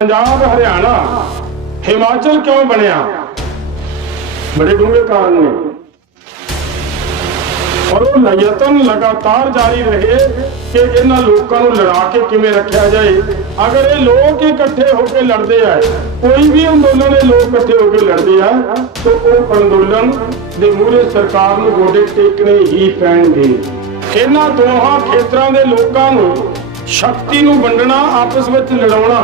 पंजाब हरियाणा हिमाचल क्यों बनया, बड़े डूंगे कारण ने। और वो यतन लगातार जारी रहे कि इन्हां लोगों को लड़ा के किवें रखा जाए। अगर ये लोग इकट्ठे होकर लड़ते हैं, कोई भी अंदोलन ये लोग इकट्ठे होकर लड़ते हैं, तो वो अंदोलन दे मूहरे सरकार नूं गोडे टेकने ही पैणगे। इन्हां दोहां खेतरां दे लोकां नूं शक्ति नूं वंडना, आपस में लड़ाउणा,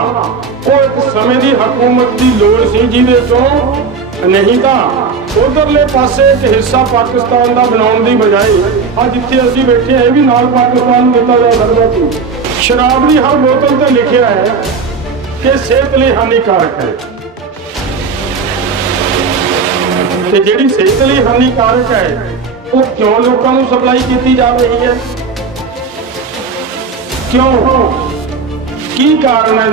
वो एक समय की हुकूमत की लोड़ सी, जिहदे चों नहीं था उधरले पासे एक हिस्सा पाकिस्तान का बनाने की बजाय अज जिथे असीं बैठे हैं भी नाल पाकिस्तान नूं दिता जा सकदा सी। शराब की हर बोतल ते लिखिया है कि सेहत लई हानिकारक है, ते जिहड़ी सेहत लई हानिकारक है वो क्यों लोगों को सप्लाई की जा रही है, क्यों, की कारण है?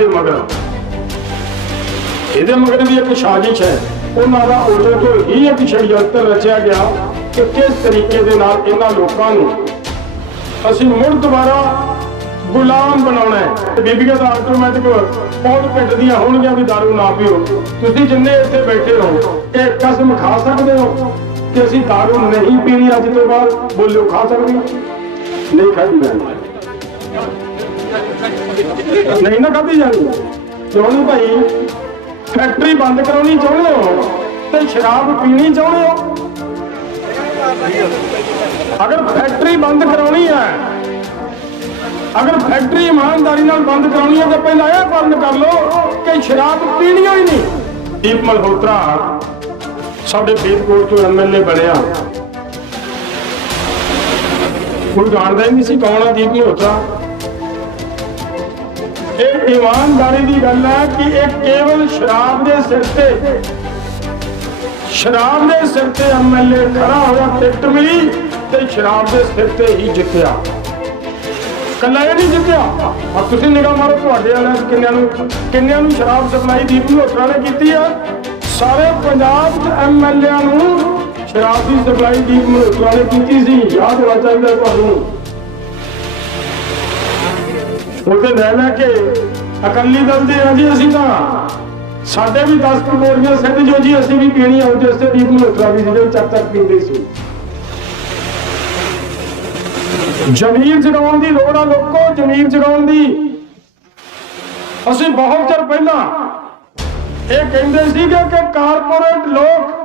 ये मगर भी एक साजिश है। उन्होंने उदों तो ही एक षडयंत्र रचा गया कि किस तरीके दे नाल इन्हां लोकां नूं असीं मुड़ दोबारा गुलाम बनाउणा है। बीबियां दा आटोमैटिक पौध पिटदियां होणगीਆਂ भी दारू ना पीओ। तुसीं जिन्ने इत्थे बैठे हो ये कसम खा सकदे हो कि असीं दारू नहीं पीनी अज तो बाद? बोलो, खा सकदे हो? नहीं खादी जानी, नहीं ना खादी जानी। क्यों नहीं भाई? फैक्ट्री बंद करानी चाहते हो तो शराब पीनी चाहते हो? अगर फैक्ट्री बंद करानी है, अगर फैक्ट्री ईमानदारी नाल बंद करानी है तो पहला यह बंद कर लो कि शराब पीनी ही नहीं। दीप मल्होत्रा साडे फरीदकोट तो MLA बनया, कोई जानता ही नहीं सी कौन है दीप मल्होत्रा। एक ईमानदारी की गल है कि एक केवल शराब के सिर से, शराब के सिर से MLA खड़ा होया, टिकट मिली तो शराब के सिर से ही जितया, कला ही नहीं जितया। अब तुसीं निगाह मारो तुहाडे वाले किन्नियां नूं शराब सप्लाई दीप मल्होत्रा ने की है। सारे पंजाब च MLA नूं शराब की सप्लाई दीप मल्होत्रा ने की सी, याद होना चाहिए तुहानूं। उसे लै लैके अकाली दल दे जी असीं तां साडे भी 10 करोड़ियां सिद्ध जो जी असीं भी पीनी आउं, जिस ते दीप मल्होत्रा भी जो चक पींदे सी। जमीर जगाउण दी लोड़ आ लोगों, जमीर जगाउण दी। असीं बहुत चिर पहला ये कहंदे सीगे कि कारपोरेट लोग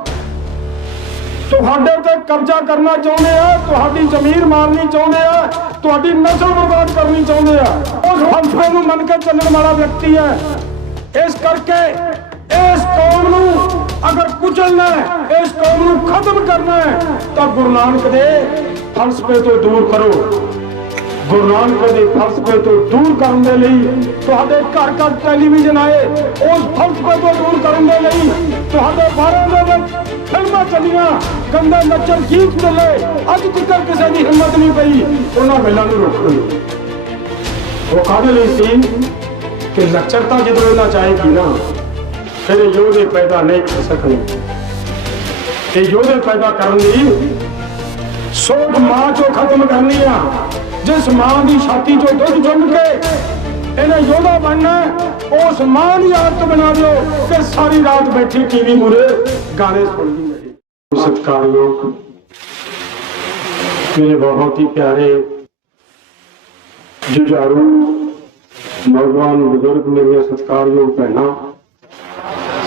तुहाडे ते कब्जा करना चाहते हैं, तुहाडी जमीर मारनी चाहते हैं, तुहाडी नस्ल बर्बाद करनी चाहते हैं। उस फलसफे नूं मन के चलण वाला व्यक्ति है। इस करके इस कौम नूं अगर कुचलना है, इस कौम नूं खत्म करना है तो गुरु नानक दे फलसफे तो दूर करो। गुरु नानक दे फलसफे तो दूर करने दे लई तुहाडे घर घर टेलीविजन आए, उस फलसफे तो दूर करने दे लई तुहाडे बारे दे विच फिल्मां चलियां, गंदे नच्चण गीत चले, अज तक किसी की हिम्मत नहीं पई उन्हां गल्लां नूं रोकण। वो काहदे लई सी कि लचरता जदों इन्हां चाहेगी ना, फिर योधे पैदा नहीं कर सकने। ये योधे पैदा करने लई सोच मां चो खत्म करनी आ। जिस मां की छाती चो दुध चुन के इन्हें योधा बनना, उस मां की आदत बना दो कि सारी रात बैठी टीवी मुरे गाने सुनती रहे। सत्कारयोग मेरे बहुत ही प्यारे जुझारू नौजवान बुजुर्ग, मेरे सत्कारयोग भैणां,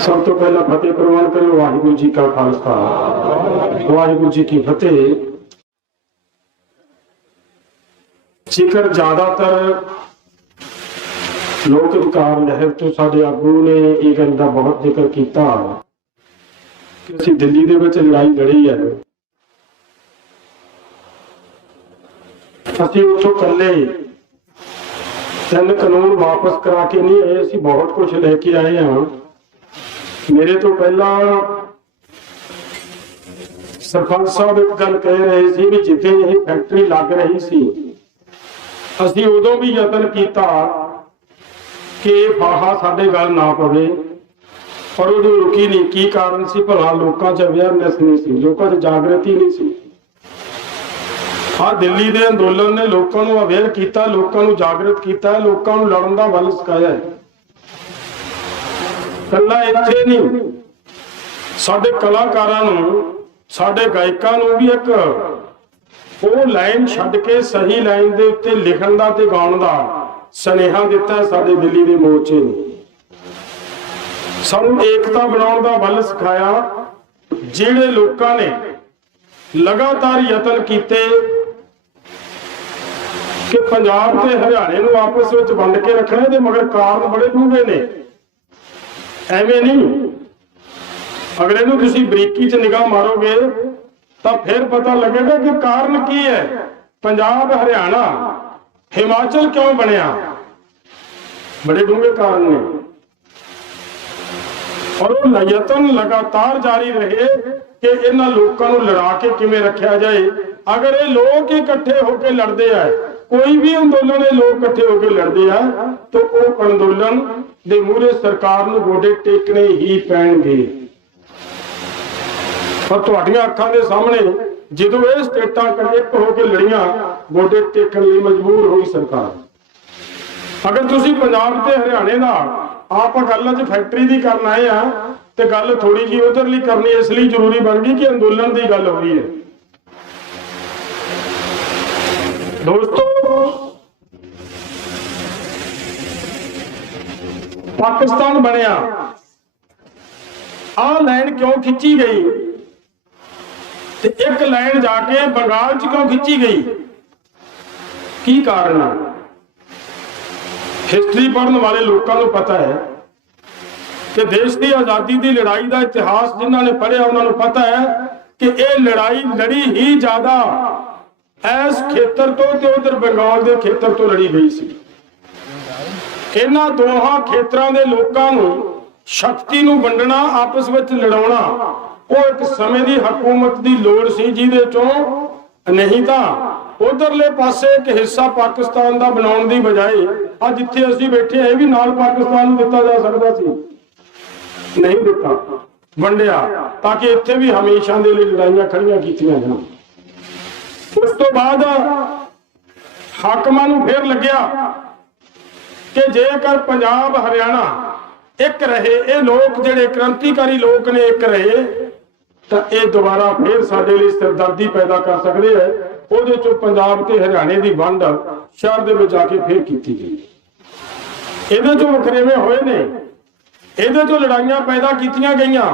सब तो पहला फतेह प्रवान करो। वाहिगुरू जी का खालसा, वाहिगुरू जी की फतेह। जिक्र ज्यादातर लोक अधिकार लहर तो साडे आगू ने ये गल दा बहुत जिक्र किया कि असीं दिल्ली दे विच लड़ाई लड़ी है, असीं उत्थों कल्ले 3 कानून वापस करा के नहीं आए, असीं बहुत कुछ लेके आए हैं। मेरे तो पहला सरपंच साहब एक गल कह रहे थे भी जिथे यह फैक्ट्री लग रही सी, असीं उदों भी यतन किया कि फाहा साडे गल ना पवे, और उदों रुकी नहीं। की कारण सी? भला लोकां च अवेयरनेस नहीं सी, लोकां च जागृति नहीं सी। हाँ, दिल्ली दे अंदोलन ने लोकां नूं अवेयर किया, लोकां नूं जागृत किया, लोकां नूं लड़न दा बल सिखाया है। कला इत्थे नहीं, साडे कलाकारां नूं, साडे गायकां नूं भी एक वो लाइन छड्ड के सही लाइन दे उत्ते लिखण दा ते गाउण दा सुनेहा दिता है साडे दिल्ली दे मोर्चे ने। सानूं एकता बनाउण दा बल सिखाया। जिहड़े लोकां ने लगातार यतन कीते कि पंजाब ते हरियाणे नूं आपस विच वंड के रखणे दे मगर कारण बड़े डूंघे ने। एवें नहीं, अगले नूं तुसीं बरीकी च निगाह मारोगे तो फिर पता लगेगा कि कारण की है। पंजाब हरियाणा हिमाचल क्यों बनया, बड़े डूंघे कारण ने। और वो यतन लगातार जारी रहे कि इन्हां लोकां नूं लड़ा के किवें रखिया जाए। अगर ये लोग इकट्ठे होकर लड़ते हैं, कोई भी अंदोलन ये लोग इकट्ठे होकर लड़ते हैं, तो वो अंदोलन दे मूहरे सरकार नूं गोडे टेकने ही पैणगे। पर तुहाडीआं अखां दे सामने जदों ये स्टेटां एक होकर लड़ियां, गोडे टेकण लई मजबूर हुई सरकार। अगर तुसीं पंजाब ते हरियाणे दा आप गल अज फैक्टरी की करन आए हैं तो गल थोड़ी जी उधरली करनी इसलिए जरूरी बन गई कि अंदोलन की गल हुई है। दोस्तों, पाकिस्तान बनया, आ लाइन क्यों खिंची गई ते एक लाइन जाके बंगाल च क्यों खिंची गई, की कारण है? हिस्टरी पढ़ने वाले लोगों को पता है कि देश की आजादी की लड़ाई का इतिहास जिन्होंने पढ़िया उन्होंने पता है कि यह लड़ाई लड़ी ही ज्यादा इस खेतर तो ते उधर बंगाल के खेतर तो लड़ी गई सी। इन्हां दोहां खेतरां दे लोकां नूं शक्ति नूं वंडना, आपस विच लड़ाउणा, वो एक समय की हुकूमत की लोड़ सी जिहदे चों नहीं तां उधरले पासे एक हिस्सा पाकिस्तान का बनाने की बजाय अज जिथे असीं बैठे हैं भी नाल पाकिस्तान नूं दिता जा सकता सी, नहीं दिता, वंडिया, ताकि इत्थे भी हमेशा दे लई लड़ाइयां खड़ियां कीतियां जाण। उस तो बाद हाकमां नूं फिर लग्या कि जेकर पंजाब हरियाणा एक रहे, ये लोग जिहड़े क्रांतिकारी लोग ने एक रहे, तो ये दोबारा फिर साडे लई सिरदर्दी पैदा कर सकते हैं। ਉਹਦੇ ਚੋਂ पंजाब ते हरियाणे की वंड शहर दे विच आके फिर कीती गई। ਇਹਦੇ ਚੋਂ वखरेवे होए ने, ਇਹਦੇ चों लड़ाइयां पैदा कीतियां गईयां।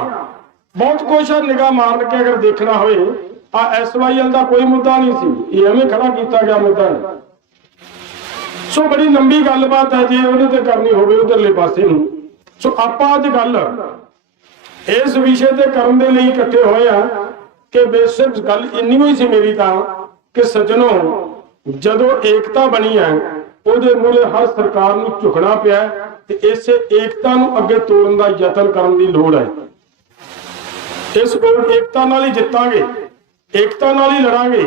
बहुत कुछ निगाह मार के अगर देखना होए, SYL का कोई मुद्दा नहीं सी, ये एवें खड़ा किया गया मुद्दा है। सो बड़ी लंबी गलबात है जे ਉਹਦੇ ते करनी होवे उधरले पासे नूं। सो आपां अज गल इस विषय ते करन दे लई इकट्ठे होए आ कि बेसिक गल इन्नी ही सी मेरी तां कि सज्जनों, जदों एकता बनी है उहदे मूहरे हर सरकार नूं झुकना पिया ते इस एकता नूं अगे तोड़न दा यतन करन दी लोड़ है। इस एकता नाल ही जितांगे, एकता नाल ही लड़ांगे।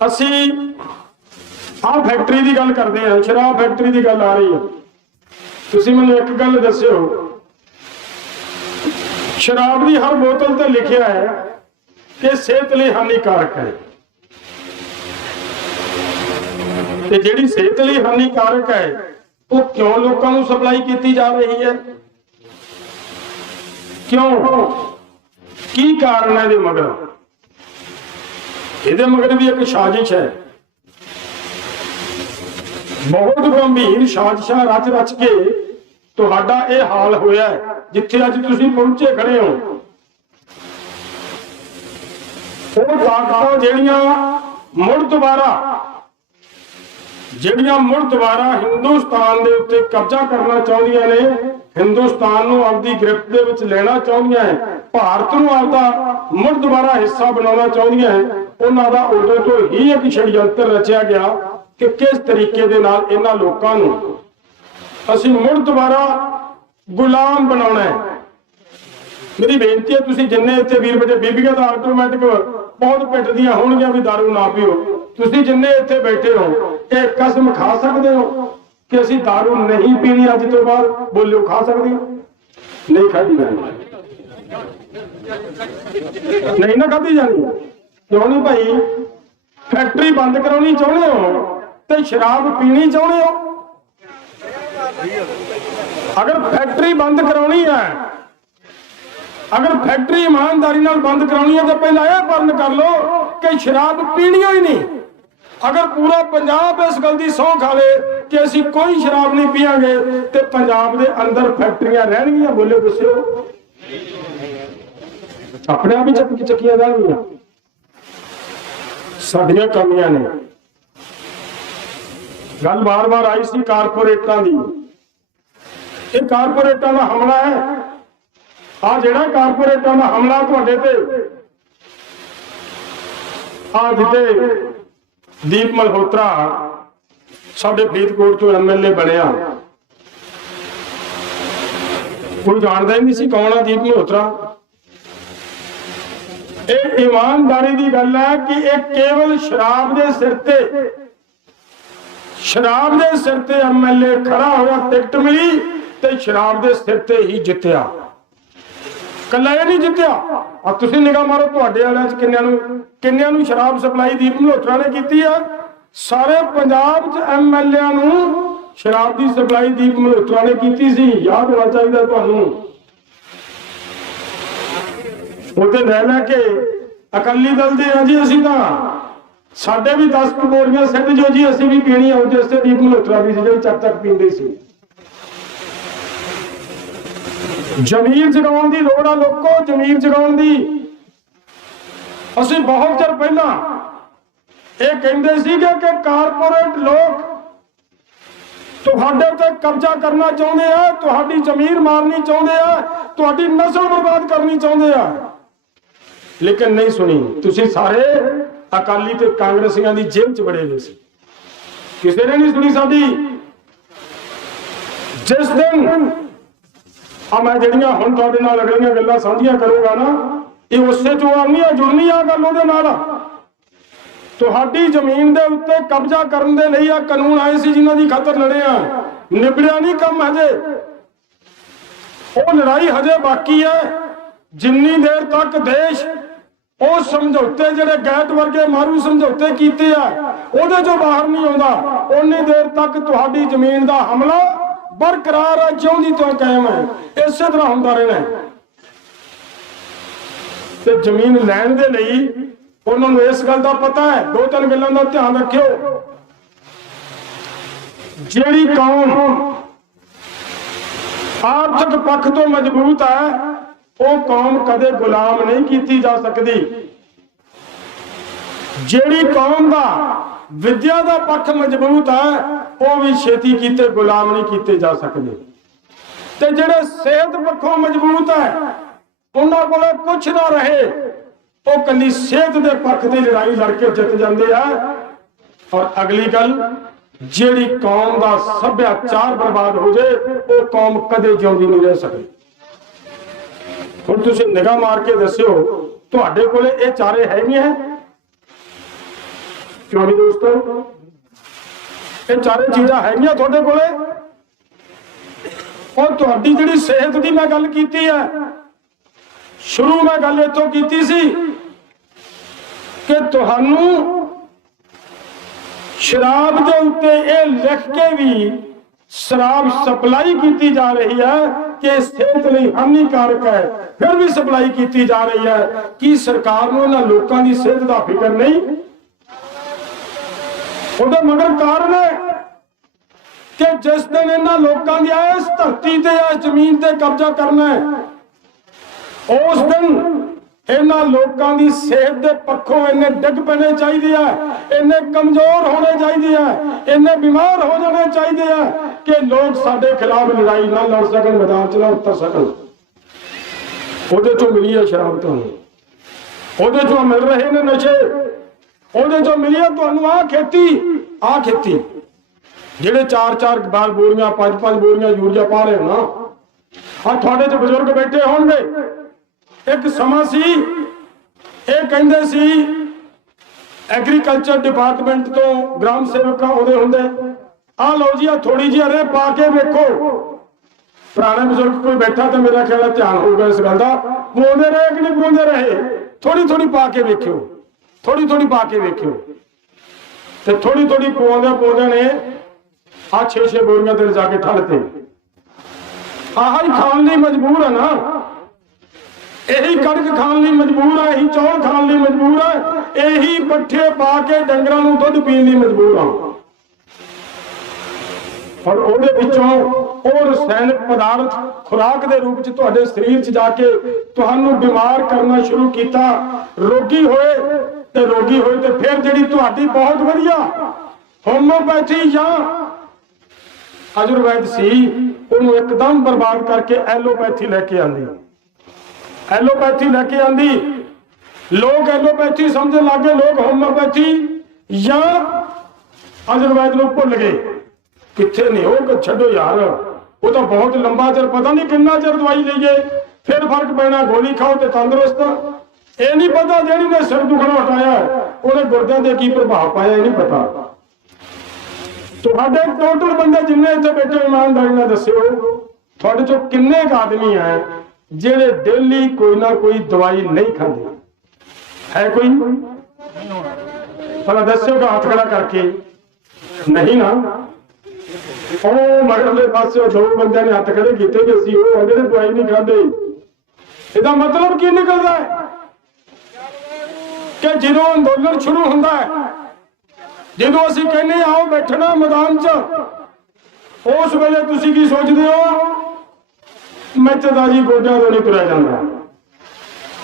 असीं आ फैक्टरी की गल करते हैं, शराब फैक्टरी की गल आ रही है। तुसीं मैनूं एक गल दस्सिओ, शराब की हर बोतल ते लिखिया है कि सेहत लई हानिकारक है, ते जिहड़ी सेहत लई हानिकारक है वो क्यों लोगों को सप्लाई की जा रही है, क्यों, की कारण है? इहदे मगर भी एक साजिश है, बहुत गंभीर साजिशां रच रच के तुहाडा ये हाल होया है जिथे अज तुसीं पहुंचे खड़े हो। वो ताकतां ਜਿਹੜੀਆਂ ਮੁੜ ਦੁਬਾਰਾ हिंदुस्तान ਦੇ ਉੱਤੇ कब्जा करना ਚਾਹੁੰਦੀਆਂ ਨੇ, हिंदुस्तान ਨੂੰ ਆਪਦੀ ਗ੍ਰਿਫਤ ਦੇ ਵਿੱਚ ਲੈਣਾ ਚਾਹੁੰਦੀਆਂ ਹੈ, ਭਾਰਤ ਨੂੰ ਆਪਦਾ ਮੁੜ ਦੁਬਾਰਾ ਹਿੱਸਾ ਬਣਾਉਣਾ ਚਾਹੁੰਦੀਆਂ ਹੈ। ਉਹਨਾਂ ਦਾ ਉਦੋਂ ਤੋਂ ਹੀ ਇੱਕ ਛੜਯੰਤਰ ਰਚਿਆ ਗਿਆ ਕਿ ਕਿਸ ਤਰੀਕੇ ਦੇ ਨਾਲ ਇਹਨਾਂ ਲੋਕਾਂ ਨੂੰ ਅਸੀਂ ਮੁੜ ਦੁਬਾਰਾ ਗੁਲਾਮ ਬਣਾਉਣਾ ਹੈ। मेरी बेनती है, तुसीं जिन्ने इत्थे वीर बड़े बीबियां दा आटोमैटिक बहुत पिटदियां होणगियां भी दारू ना पीओ, तुसीं जिन्ने इत्थे बैठे हो ये कसम खा सकते हो कि असीं दारू नहीं पीनी अज तो बाद? बोलिओ, खा सकदे हो? नहीं खाधी जानी, नहीं ना खाधी जानी। क्यों नहीं भाई? फैक्टरी बंद करानी चाहुंदे हो ते शराब पीनी चाहुंदे हो? अगर फैक्ट्री बंद करानी है, अगर फैक्ट्री ईमानदारी नाल बंद करानी है तो पहला यह बंद कर लो कि शराब पीनी ही नहीं। अगर पूरा पंजाब इस गल की सौं खा ले कि असीं कोई शराब नहीं पीआंगे तो पंजाब के अंदर फैक्ट्रियां रहणगियां? बोलो दस्यो। अपने आप ही चक्कियां रहणगियां। साडियां कमियां ने। गल बार बार आई सी कारपोरेटां दी। ये कारपोरेटां दा हमला है। आ जिहड़ा कारपोरेटां दा हमला तुहाडे ते आ जिते दीप मल्होत्रा साडे फरीदकोट तो MLA बनिया, कोई जानदा ही नहीं सी कौन है दीप मल्होत्रा। एक ईमानदारी की गल है कि एक केवल शराब के सिर ते, शराब के सिर ते MLA खड़ा होया, टिकट मिली ते शराब के सिर ते ही जितया। कला नहीं जितया। अब तुसीं निगाह मारो तुहाडे वालियां च किन्नियां नूं शराब सप्लाई दीप मल्होत्रा ने कीती है। सारे पंजाब च MLA नूं शराब की सप्लाई दीप मल्होत्रा ने कीती सी। याद होना चाहिए तुहानूं। उते लै के अकाली दल दे जी असीं तां साडे भी 10 बोरियां सिद्ध जो जी असीं भी पीनी आउं जिस दीप मल्होत्रा भी सी जिहड़ी चक पींदे सी। जमीर जगाउण दी लोड़ आ लोको, जमीर जगाउण दी। असीं बहुत चिर पहला ये कहंदे सीगे कि कारपोरेट लोग तुहाडे ते कब्जा करना चाहुंदे आ, तुहाडी जमीर मारनी चाहुंदे आ, तुहाडी नस्ल बर्बाद करनी चाहुंदे आ। लेकिन नहीं सुनी। तुसीं सारे अकाली ते कांग्रेसियां दी जेब च बड़े हुए सी, किसी ने नहीं सुनी साडी। जिस दिन मैं जड़ियां हुण तुहाडे नाल अगलियां गल्लां साझियां करूंगा ना, ये उससे जो आनियां जुड़नियां गल उहदे नाल। तुहाडी जमीन दे उत्ते कब्जा करन दे लई आ कानून आए सी जिन्हां दी खातर लड़े आ। निबड़िया नहीं कम हजे, वो लड़ाई हजे बाकी है। जिन्नी देर तक देश वो समझौते जिहड़े गैट वर्गे मारू समझौते कीते आ उहदे चों बाहर नहीं आउंदा, उन्नी देर तक तुहाडी जमीन दा हमला बरकरार है, जिउंदी तो कायम है, इसे तरह हुंदा रहना है। ते जमीन लैण दे लई उन्होंने इस गल का पता है। 2-3 गल्लां दा ध्यान रखियो। जिहड़ी कौम आर्थिक पक्ष तो मजबूत है वो कौम कदे गुलाम नहीं की जा सकती। जिहड़ी कौम का विद्या का पक्ष मजबूत है वो भी छेती कीते गुलाम नहीं कीते जा सकते। ते जिहड़े सेहत पक्षों मजबूत है उन्हां कोले कुछ ना रहे वो कली सेहत के पक्ष की लड़ाई लड़के जित जाते हैं। और अगली गल, जिहड़ी कौम का सभ्याचार बर्बाद हो जाए वो कौम कदे जिउंदी नहीं रह सकती। हुण तुसीं निगाह मार के दस्सिओ तुहाडे कोले ये चारे हैगियां क्यों नहीं दोस्तों? ये चारे चीज़ां हैगियां तुहाडे कोले। और तुहाडी जिहड़ी सेहत की मैं गल कीती है, शुरू में गल इत्थों कीती सी कि तुहानू शराब के उत्ते ये लिख के भी शराब सप्लाई की जा रही है कि सेहत लिए हानिकारक है, फिर भी सप्लाई की जा रही है। कि सरकार को इन्हां लोकां दी सेहत का फिक्र नहीं? उहदे मगर कारण है कि जिस दिन इन्हां लोकां दी इस धरती ते इस जमीन ते कब्जा करना है उस दिन इन्हां लोकां दी सेहत दे पक्षों इन्ने डिग पैने चाहिए है, इन्ने कमजोर होने चाहिए है, इन्ने बीमार हो जाने चाहिए है कि लोग साडे खिलाफ लड़ाई ना लड़ सकन, मैदान च ना उतर सकन। उहदे चों मिली है शराब, तुहानूं उहदे चों मिल रहे ने नशे, उहदे चों मिली है तुहानूं आ खेती जिहड़े 4-4 बोरियां 5-5 बोरियां यूरिया पा रहे हो ना। आ तुहाडे च बजुर्ग बैठे होणगे, एक समा सी ये कहंदे सी एग्रीकल्चर डिपार्टमेंट तो ग्राम सेवक आउंदे हुंदे, आ लो जी आ थोड़ी जी अरे पा के वेखो। पुराने बुजुर्ग कोई बैठा तो मेरा ख्याल ध्यान होगा इस गल का, बोलते रहे कि नहीं बोलते रहे, थोड़ी थोड़ी पा के वेखियो, थोड़ी थोड़ी पा के वेखियो। तो थोड़ी थोड़ी पौंदे ने आ 6-6 बोरियां ते जाके ठलते। ਆਹ ਹੀ ਖਾਣ ਲਈ ਮਜਬੂਰ ਹੈ ਨਾ, ਇਹੀ ਕਣਕ ਖਾਣ ਲਈ ਮਜਬੂਰ ਹੈ, ਇਹੀ ਚੌਲ ਖਾਣ ਲਈ ਮਜਬੂਰ ਹੈ, ਇਹੀ ਪੱਠੇ ਪਾ ਕੇ ਡੰਗਰਾਂ ਨੂੰ ਦੁੱਧ ਪੀਣ ਲਈ ਮਜਬੂਰ ਆ। ਔਰ ਉਹਦੇ ਵਿੱਚੋਂ ਉਹ ਰਸਾਇਣਕ ਪਦਾਰਥ ਖੁਰਾਕ ਦੇ ਰੂਪ ਚ ਤੁਹਾਡੇ ਸਰੀਰ ਚ ਜਾ ਕੇ ਤੁਹਾਨੂੰ ਬਿਮਾਰ ਕਰਨਾ ਸ਼ੁਰੂ ਕੀਤਾ। ਰੋਗੀ ਹੋਏ ਤੇ ਫਿਰ ਜਿਹੜੀ ਤੁਹਾਡੀ ਬਹੁਤ ਵਧੀਆ ਹੋਮੋਪੈਥੀ ਜਾਂ ਆਯੁਰਵੈਦ ਸੀ ਉਹਨੂੰ ਇੱਕਦਮ ਬਰਬਾਦ ਕਰਕੇ ਐਲੋਪੈਥੀ ਲੈ ਕੇ ਆਂਦੀ। ਲੋਕ ਐਲੋਪੈਥੀ ਸਮਝਣ ਲੱਗੇ, ਲੋਕ ਹੋਮੋਪੈਥੀ ਜਾਂ ਆਯੁਰਵੈਦ ਨੂੰ ਭੁੱਲ ਗਏ। ਕਿੱਥੇ ਨੇ ਉਹ, ਛੱਡੋ ਯਾਰ, ਉਹ ਤਾਂ ਬਹੁਤ ਲੰਬਾ ਚਿਰ, ਪਤਾ ਨਹੀਂ ਕਿੰਨਾ ਚਿਰ ਦਵਾਈ ਲਈਏ ਫਿਰ ਫਰਕ ਪੈਣਾ, ਗੋਲੀ ਖਾਓ ਤੇ ਤੰਦਰੁਸਤ। ਇਹ ਨਹੀਂ ਪਤਾ ਜਿਹੜੀ ਨੇ ਸਿਰ ਦੁਖਣਾ ਹਟਾਇਆ ਉਹਨੇ ਗੁਰਦਿਆਂ ਤੇ ਕੀ ਪ੍ਰਭਾਵ ਪਾਇਆ, ਇਹ ਨਹੀਂ ਪਤਾ। ਤੁਹਾਡੇ ਟੋਟਲ ਬੰਦੇ ਜਿੰਨੇ ਇੱਥੇ ਬੈਠੇ ਇਮਾਨਦਾਰੀ ਨਾਲ ਦੱਸਿਓ, ਤੁਹਾਡੇ ਚੋਂ ਕਿੰਨੇ ਕੁ ਆਦਮੀ ਹੈ ਜਿਹੜੇ ਡੇਲੀ ਕੋਈ ਨਾ ਕੋਈ ਦਵਾਈ ਨਹੀਂ ਖਾਂਦੇ? ਹੈ ਕੋਈ? ਭਲਾ ਦੱਸਿਓਗਾ ਹੱਥ ਖੜਾ ਕਰਕੇ। ਨਹੀਂ ਨਾ। ਉਹ ਮਗਰਲੇ ਪਾਸੇ ਦੋ ਬੰਦਿਆਂ ਨੇ ਹੱਥ ਖੜੇ ਕੀਤੇ ਕਿ ਅਸੀਂ ਉਹ ਜਿਹੜੇ ਦਵਾਈ ਨਹੀਂ ਖਾਂਦੇ। ਇਹਦਾ ਮਤਲਬ ਕੀ ਨਿਕਲਦਾ ਹੈ ਕਿ ਜਦੋਂ ਅੰਦੋਲਨ ਸ਼ੁਰੂ ਹੁੰਦਾ ਹੈ, ਜਦੋਂ ਅਸੀਂ ਕਹਿੰਦੇ ਆਓ ਬੈਠਣਾ ਮੈਦਾਨ 'ਚ, ਉਸ ਵੇਲੇ ਤੁਸੀਂ ਕੀ ਸੋਚਦੇ ਹੋ? ਮੈਥੋਂ ਤਾਂ ਜੀ ਗੋਡਿਆਂ ਤੋਂ ਨਹੀਂ ਤੁਰਿਆ ਜਾਂਦਾ,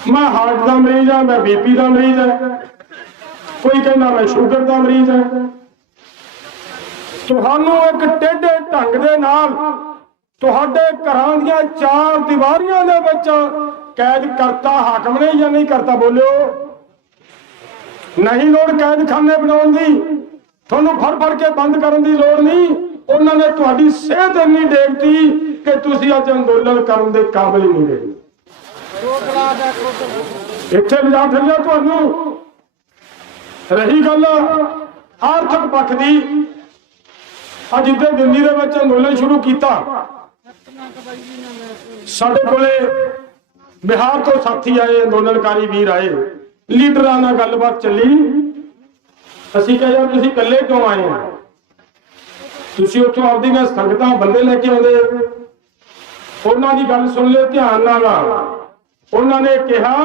ਮੈਂ ਹਾਰਟ ਦਾ ਮਰੀਜ਼ ਹਾਂ, ਮੈਂ BP ਦਾ ਮਰੀਜ਼ ਹਾਂ, ਕੋਈ ਕਹਿੰਦਾ ਮੈਂ ਸ਼ੂਗਰ ਦਾ ਮਰੀਜ਼ ਹਾਂ। ਤੁਹਾਨੂੰ ਇੱਕ ਟੇਢੇ ਢੰਗ ਦੇ ਨਾਲ ਤੁਹਾਡੇ ਘਰਾਂ ਦੀਆਂ ਚਾਰ ਦੀਵਾਰੀਆਂ ਦੇ ਵਿੱਚ ਕੈਦ ਕਰਤਾ ਹਾਕਮ ਨੇ ਜਾਂ ਨਹੀਂ ਕਰਤਾ? ਬੋਲਿਓ। ਨਹੀਂ ਲੋੜ ਕੈਦਖਾਨੇ ਬਣਾਉਣ ਦੀ, ਤੁਹਾਨੂੰ ਫੜ ਕੇ ਬੰਦ ਕਰਨ ਦੀ ਲੋੜ ਨਹੀਂ। ਉਹਨਾਂ ਨੇ ਤੁਹਾਡੀ ਸਿਹਤ ਇੰਨੀ ਡੇਗਤੀ ਕਿ ਤੁਸੀਂ ਅੱਜ ਅੰਦੋਲਨ ਕਰਨ ਦੇ ਕਾਬਿਲ ਹੀ ਨਹੀਂ ਰਹੇ। ਇੱਥੇ ਲਿਜਾ ਫਿਰਿਆ ਤੁਹਾਨੂੰ। ਰਹੀ ਗੱਲ ਆਰਥਿਕ ਪੱਖ ਦੀ, ਅੱਜ ਇੱਥੇ ਦਿੱਲੀ ਦੇ ਵਿੱਚ ਅੰਦੋਲਨ ਸ਼ੁਰੂ ਕੀਤਾ, ਸਾਡੇ ਕੋਲੇ ਬਿਹਾਰ ਤੋਂ ਸਾਥੀ ਆਏ, ਅੰਦੋਲਨਕਾਰੀ ਵੀਰ ਆਏ, ਲੀਡਰਾਂ ਨਾਲ ਗੱਲਬਾਤ ਚੱਲੀ। ਅਸੀਂ ਕਿਹਾ ਯਾਰ ਤੁਸੀਂ ਇਕੱਲੇ ਕਿਉਂ ਆਏ ਆ? ਤੁਸੀਂ ਉੱਥੋਂ ਆਪਦੀਆਂ ਸੰਗਤਾਂ ਬੰਦੇ ਲੈ ਕੇ ਆਉਂਦੇ। ਉਹਨਾਂ ਦੀ ਗੱਲ ਸੁਣ ਲਿਓ ਧਿਆਨ ਨਾਲ। ਉਹਨਾਂ ਨੇ ਕਿਹਾ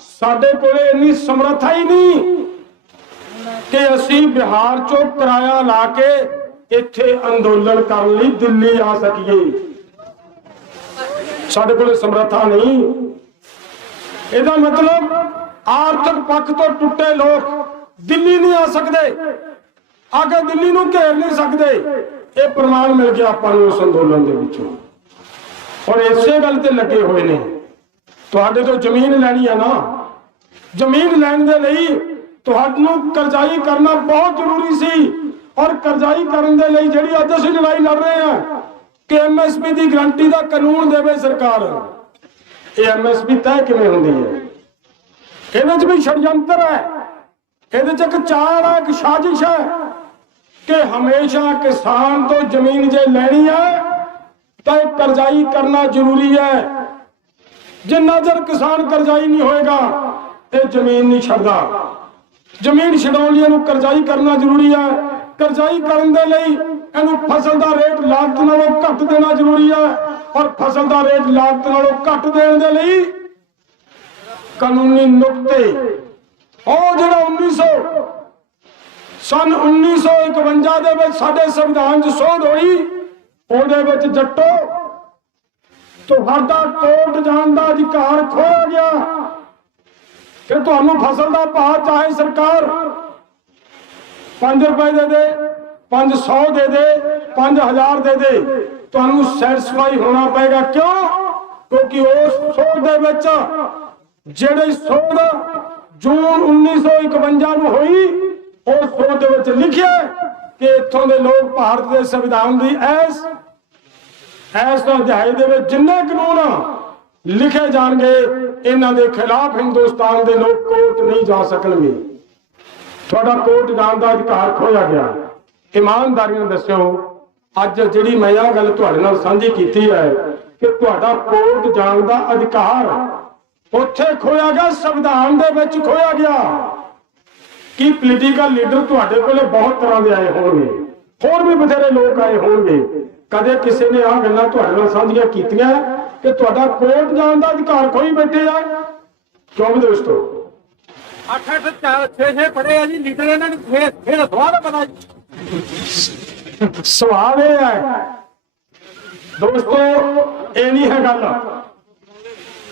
ਸਾਡੇ ਕੋਲੇ ਇੰਨੀ ਸਮਰੱਥਾ ਹੀ ਨਹੀਂ ਕਿ ਅਸੀਂ ਬਿਹਾਰ ਚੋਂ ਕਿਰਾਇਆ ਲਾ ਕੇ ਇੱਥੇ ਅੰਦੋਲਨ ਕਰਨ ਲਈ ਦਿੱਲੀ ਆ ਸਕੀਏ। ਸਾਡੇ ਕੋਲੇ ਸਮਰੱਥਾ ਨਹੀਂ। ਇਹਦਾ ਮਤਲਬ ਆਰਥਿਕ ਪੱਖ ਤੋਂ ਟੁੱਟੇ ਲੋਕ ਦਿੱਲੀ ਨਹੀਂ ਆ ਸਕਦੇ, ਅੱਗੇ ਦਿੱਲੀ ਨੂੰ ਘੇਰ ਨਹੀਂ ਸਕਦੇ। ਇਹ ਪ੍ਰਮਾਣ ਮਿਲ ਗਿਆ ਆਪਾਂ ਨੂੰ ਉਸ ਅੰਦੋਲਨ ਦੇ ਵਿੱਚੋਂ। ਔਰ ਇਸੇ ਗੱਲ ਤੇ ਲੱਗੇ ਹੋਏ ਨੇ। ਤੁਹਾਡੇ ਤੋਂ ਜ਼ਮੀਨ ਲੈਣੀ ਆ ਨਾ, ਜ਼ਮੀਨ ਲੈਣ ਦੇ ਲਈ ਤੁਹਾਨੂੰ ਕਰਜ਼ਾਈ ਕਰਨਾ ਬਹੁਤ ਜ਼ਰੂਰੀ ਸੀ। ਔਰ ਕਰਜ਼ਾਈ ਕਰਨ ਦੇ ਲਈ ਜਿਹੜੀ ਅੱਜ ਅਸੀਂ ਲੜਾਈ ਲੜ ਰਹੇ ਹਾਂ ਕਿ MSP ਦੀ ਗਰੰਟੀ ਦਾ ਕਾਨੂੰਨ ਦੇਵੇ ਸਰਕਾਰ। ਇਹ MSP ਤੈਅ ਕਿਵੇਂ ਹੁੰਦੀ ਹੈ? ਇਹਦੇ 'ਚ ਵੀ ਛੜਯੰਤਰ ਹੈ, ਇਹਦੇ 'ਚ ਇੱਕ ਚਾਲ ਹੈ, ਇੱਕ ਸਾਜ਼ਿਸ਼ ਹੈ ਕਿ ਹਮੇਸ਼ਾ ਕਿਸਾਨ ਤੋਂ ਜ਼ਮੀਨ ਜੇ ਲੈਣੀ ਹੈ ਤਾਂ ਇਹ ਕਰਜ਼ਾਈ ਕਰਨਾ ਜ਼ਰੂਰੀ ਹੈ। ਜਿੰਨਾ ਚਿਰ ਕਿਸਾਨ ਕਰਜ਼ਾਈ ਨਹੀਂ ਹੋਏਗਾ ਇਹ ਜ਼ਮੀਨ ਨਹੀਂ ਛੱਡਦਾ। ਜ਼ਮੀਨ ਛਡਾਉਣ ਲਈ ਇਹਨੂੰ ਕਰਜ਼ਾਈ ਕਰਨਾ ਜ਼ਰੂਰੀ ਹੈ। ਕਰਜ਼ਾਈ ਕਰਨ ਦੇ ਲਈ ਇਹਨੂੰ ਫਸਲ ਦਾ ਰੇਟ ਲਾਗਤ ਨਾਲੋਂ ਘੱਟ ਦੇਣਾ ਜ਼ਰੂਰੀ ਹੈ। ਔਰ ਫਸਲ ਦਾ ਰੇਟ ਲਾਗਤ ਨਾਲੋਂ ਘੱਟ ਦੇਣ ਦੇ ਲਈ ਕਾਨੂੰਨੀ ਨੁਕਤੇ, ਉਹ ਜਿਹੜਾ 1951 ਦੇ ਵਿੱਚ ਸਾਡੇ ਸੰਵਿਧਾਨ 'ਚ ਸੋਧ ਹੋਈ, ਉਹਦੇ ਵਿੱਚ ਜੱਟੋ ਤੁਹਾਡਾ ਕੋਰਟ ਜਾਣ ਦਾ ਅਧਿਕਾਰ ਖੋਇਆ ਗਿਆ ਕਿ ਤੁਹਾਨੂੰ ਫਸਲ ਦਾ ਭਾਅ ਚਾਹੇ ਸਰਕਾਰ 5 ਰੁਪਏ ਦੇ ਦੇ, 500 ਦੇ ਦੇ, 5000 ਦੇ ਦੇ, ਤੁਹਾਨੂੰ ਸੈਟੀਸਫਾਈ ਹੋਣਾ ਪਏਗਾ। ਕਿਉਂ? ਕਿਉਂਕਿ ਉਸ ਸੋਧ ਦੇ ਵਿੱਚ ਜਿਹੜੇ ਸੋਧ ਜੂਨ 1951 ਨੂੰ ਹੋਈ, ਉਸ ਸੋਧ ਦੇ ਵਿੱਚ ਲਿਖਿਆ ਕਿ ਇੱਥੋਂ ਦੇ ਲੋਕ ਭਾਰਤ ਦੇ ਸੰਵਿਧਾਨ ਦੀ ਇਸ ਅਧਿਆਇ ਦੇ ਵਿੱਚ ਜਿੰਨੇ ਕਾਨੂੰਨ ਲਿਖੇ ਜਾਣਗੇ ਇਹਨਾਂ ਦੇ ਖਿਲਾਫ ਹਿੰਦੁਸਤਾਨ ਦੇ ਲੋਕ ਕੋਰਟ ਨਹੀਂ ਜਾ ਸਕਣਗੇ। ਤੁਹਾਡਾ ਕੋਰਟ ਜਾਣ ਦਾ ਅਧਿਕਾਰ ਖੋਇਆ ਗਿਆ। ਇਮਾਨਦਾਰੀ ਨਾਲ ਦੱਸਿਓ, ਅੱਜ ਜਿਹੜੀ ਮੈਂ ਇਹ ਗੱਲ ਤੁਹਾਡੇ ਨਾਲ ਸਾਂਝੀ ਕੀਤੀ ਹੈ ਕਿ ਤੁਹਾਡਾ ਕੋਰਟ ਜਾਣ ਦਾ ਅਧਿਕਾਰ ਉੱਥੇ ਖੋਇਆ ਗਿਆ, ਸੰਵਿਧਾਨ ਦੇ ਵਿੱਚ ਖੋਇਆ ਗਿਆ। ਕੀ ਪੋਲੀਟੀਕਲ ਲੀਡਰ ਤੁਹਾਡੇ ਕੋਲੇ ਬਹੁਤ ਤਰ੍ਹਾਂ ਦੇ ਆਏ ਹੋਣਗੇ, ਹੋਰ ਵੀ ਬਥੇਰੇ ਲੋਕ ਆਏ ਹੋਣਗੇ, कदे किसी ने आ गल्लां तुहाडे नाल साझीआं कीतीआं कि तुहाडा कोर्ट जाण दा अधिकार खोई बैठे आ? क्यों भी दोस्तों 8-8 6-6 पढ़े आ जी लीडर इन्हां नूं फिर सवाल पता जी। सवाल ये है दोस्तों, ये नहीं है गल।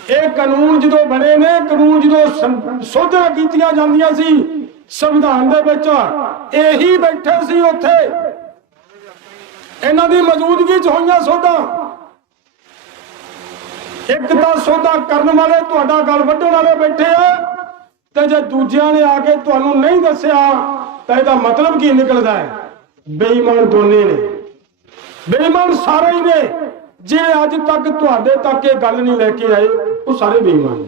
ਇਹ ਕਾਨੂੰਨ ਜਦੋਂ ਬਣੇ ਨੇ, ਕਾਨੂੰਨ ਜਦੋਂ ਸੋਧਾਂ ਕੀਤੀਆਂ ਜਾਂਦੀਆਂ ਸੀ ਸੰਵਿਧਾਨ ਦੇ ਵਿੱਚ, ਇਹੀ ਬੈਠੇ ਸੀ ਉੱਥੇ, ਇਹਨਾਂ ਦੀ ਮੌਜੂਦਗੀ 'ਚ ਹੋਈਆਂ ਸੋਧਾਂ। ਇੱਕ ਤਾਂ ਸੋਧਾ ਕਰਨ ਵਾਲੇ ਤੁਹਾਡਾ ਗਲ ਵੱਢਣ ਵਾਲੇ ਬੈਠੇ ਆ, ਤੇ ਜੇ ਦੂਜਿਆਂ ਨੇ ਆ ਕੇ ਤੁਹਾਨੂੰ ਨਹੀਂ ਦੱਸਿਆ ਤਾਂ ਇਹਦਾ ਮਤਲਬ ਕੀ ਨਿਕਲਦਾ ਹੈ? ਬੇਈਮਾਨ ਦੋਨੇ ਨੇ, ਬੇਈਮਾਨ ਸਾਰੇ ਹੀ ਨੇ। जे अज तक तुहाडे तक ये गल नहीं लेके आए वो सारे बेईमान ने।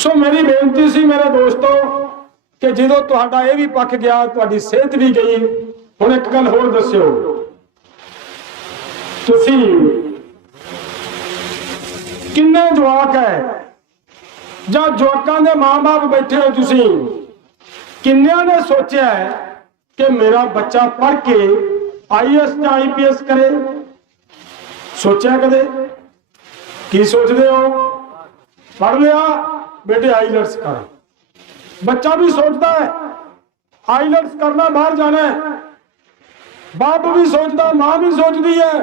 सो मेरी बेनती सी मेरे दोस्तों कि जो तुहाडा ये भी पक गया, तुहाडी सेहत भी गई, हुण एक गल होर दस्सिओ, तुसीं किन्ने जवाक है जां जवाकां दे मां बाप बैठे हो, तुसीं किन्नियां ने सोचिया है कि मेरा बच्चा पढ़ के IAS जां IPS करे? सोचा कदे? की सोचते हो? पढ़ लिया बेटे आईलेट्स कर। बच्चा भी सोचता है आईलेट्स करना, बाहर जाना है। बाप भी सोचता, मां भी सोचती है,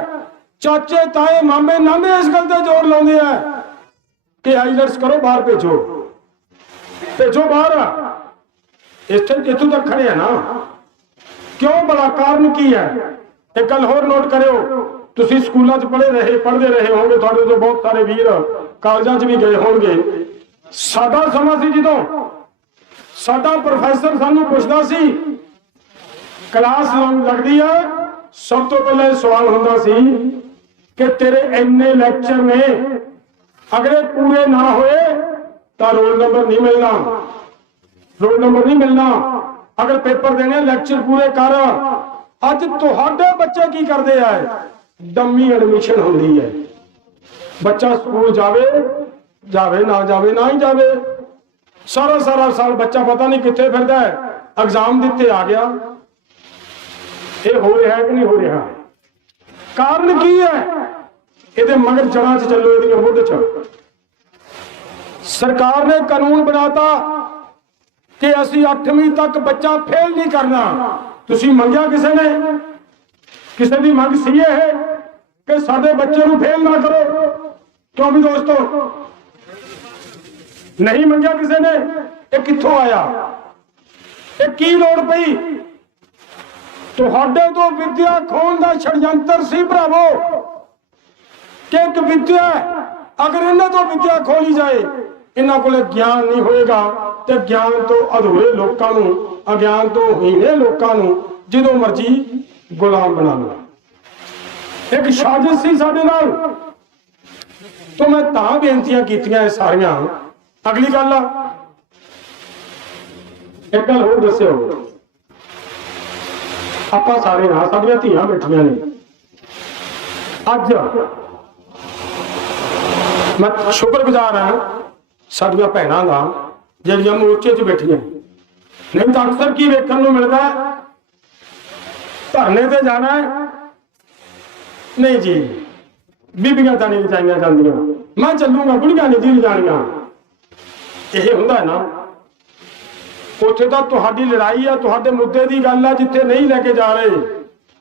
चाचे ताए मामे नाने इस गल पे जोर लाते हैं कि आईलेट्स करो, बाहर भेजो, भेजो बाहर। इथों तक खड़े है ना, क्यों? बड़ा कारण की है? एक गल होर नोट करो, तुसी स्कूलों च पढ़ते रहे होंगे, तुहाडे तो बहुत सारे वीर कालजां च भी गए होंगे। साडा समा सी जदों साडा प्रोफैसर सानू पुछदा सी, क्लास लगदी है, सब तो पहले सवाल हुंदा सी कि तेरे इन्ने लैक्चर ने, अगर पूरे ना होए तो रोल नंबर नहीं मिलना, रोल नंबर नहीं मिलना। अगर पेपर देने लेक्चर पूरे कर। अज तुहाडे बच्चे की करते हैं? डमी एडमिशन होती है, बच्चा स्कूल जावे जावे ना जावे, ना ही जावे, सारा सारा साल बच्चा पता नहीं कितने फिरदा है, एग्जाम दिते आ गया। ये हो रहा है कि नहीं हो रहा? कारण की है? ये मगर जड़ा च चलो, ये मुद्द च सरकार ने कानून बनाता कि असी 8वीं तक बच्चा फेल नहीं करना। तुसी मंगया किसी ने? किसी की मंग सी है कि साडे बच्चे को फेल ना करो? क्यों भी दोस्तों नहीं मंगया किसी ने? ये कित्थों आया? ये की लोड़ पई? तुहाडे तो विद्या खोण दा षडयंत्र सी भरावो, कि एक विद्या अगर इन्हां तो विद्या खोली जाए, इन्हां कोले ज्ञान नहीं होएगा, तो ज्ञान तो अधूरे लोकां नूं, अज्ञान तो हीने लोकां नूं जिदों मर्जी गुलाम बना लो। एक साजिश सी साडे नाल, तो मैं तां बेनतियां कीतियां सारियां। अगली गल एक गल होर दस्सिओ, आपां सारे ना साडियां धीआं बैठियां ने, अज मैं शुक्रगुजार हां साडियां भैणां दा जिहड़ियां मोर्चे च बैठियां। नहीं तो अक्सर की वेखण नूं मिलदा, धरने ते जाना है, नहीं जी बीबियां तां नहीं रचाइयां जांदियां, मैं चलूंगा, बुढ़ियां नहीं जी जानियां। यही हुंदा है ना? उत्थे तां तुहाडी लड़ाई है, तुहाडे मुद्दे की गल है, जिथे नहीं लेके जा रहे,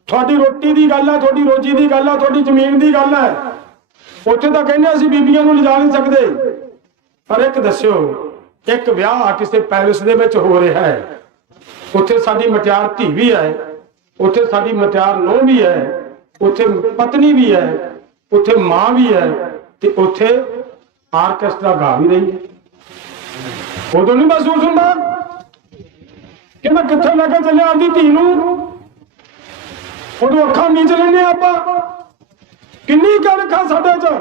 तुहाडी रोटी की गल है, तुहाडी रोजी की गल है, तुहाडी जमीन की गल है, उत्थे तां कहने असीं बीबियां नूं लिजा नहीं सकदे। पर एक दस्सिओ, एक विआह किसी पैलेस दे विच हो रहा है, उत्थे साडी मटियार धी भी है, उत्थे साडी मटियार नूंह भी है, उत्थे पत्नी भी है, उत्थे मां भी है, ते उत्थे आर्केस्ट्रा गा भी रही है। उदों नहीं महसूस होंदा कि मैं कित्थे लेके चलिया आपदी धी नूं? उदों अखां मीच लैंदे आपां। किन्नी गल अखां साडे च,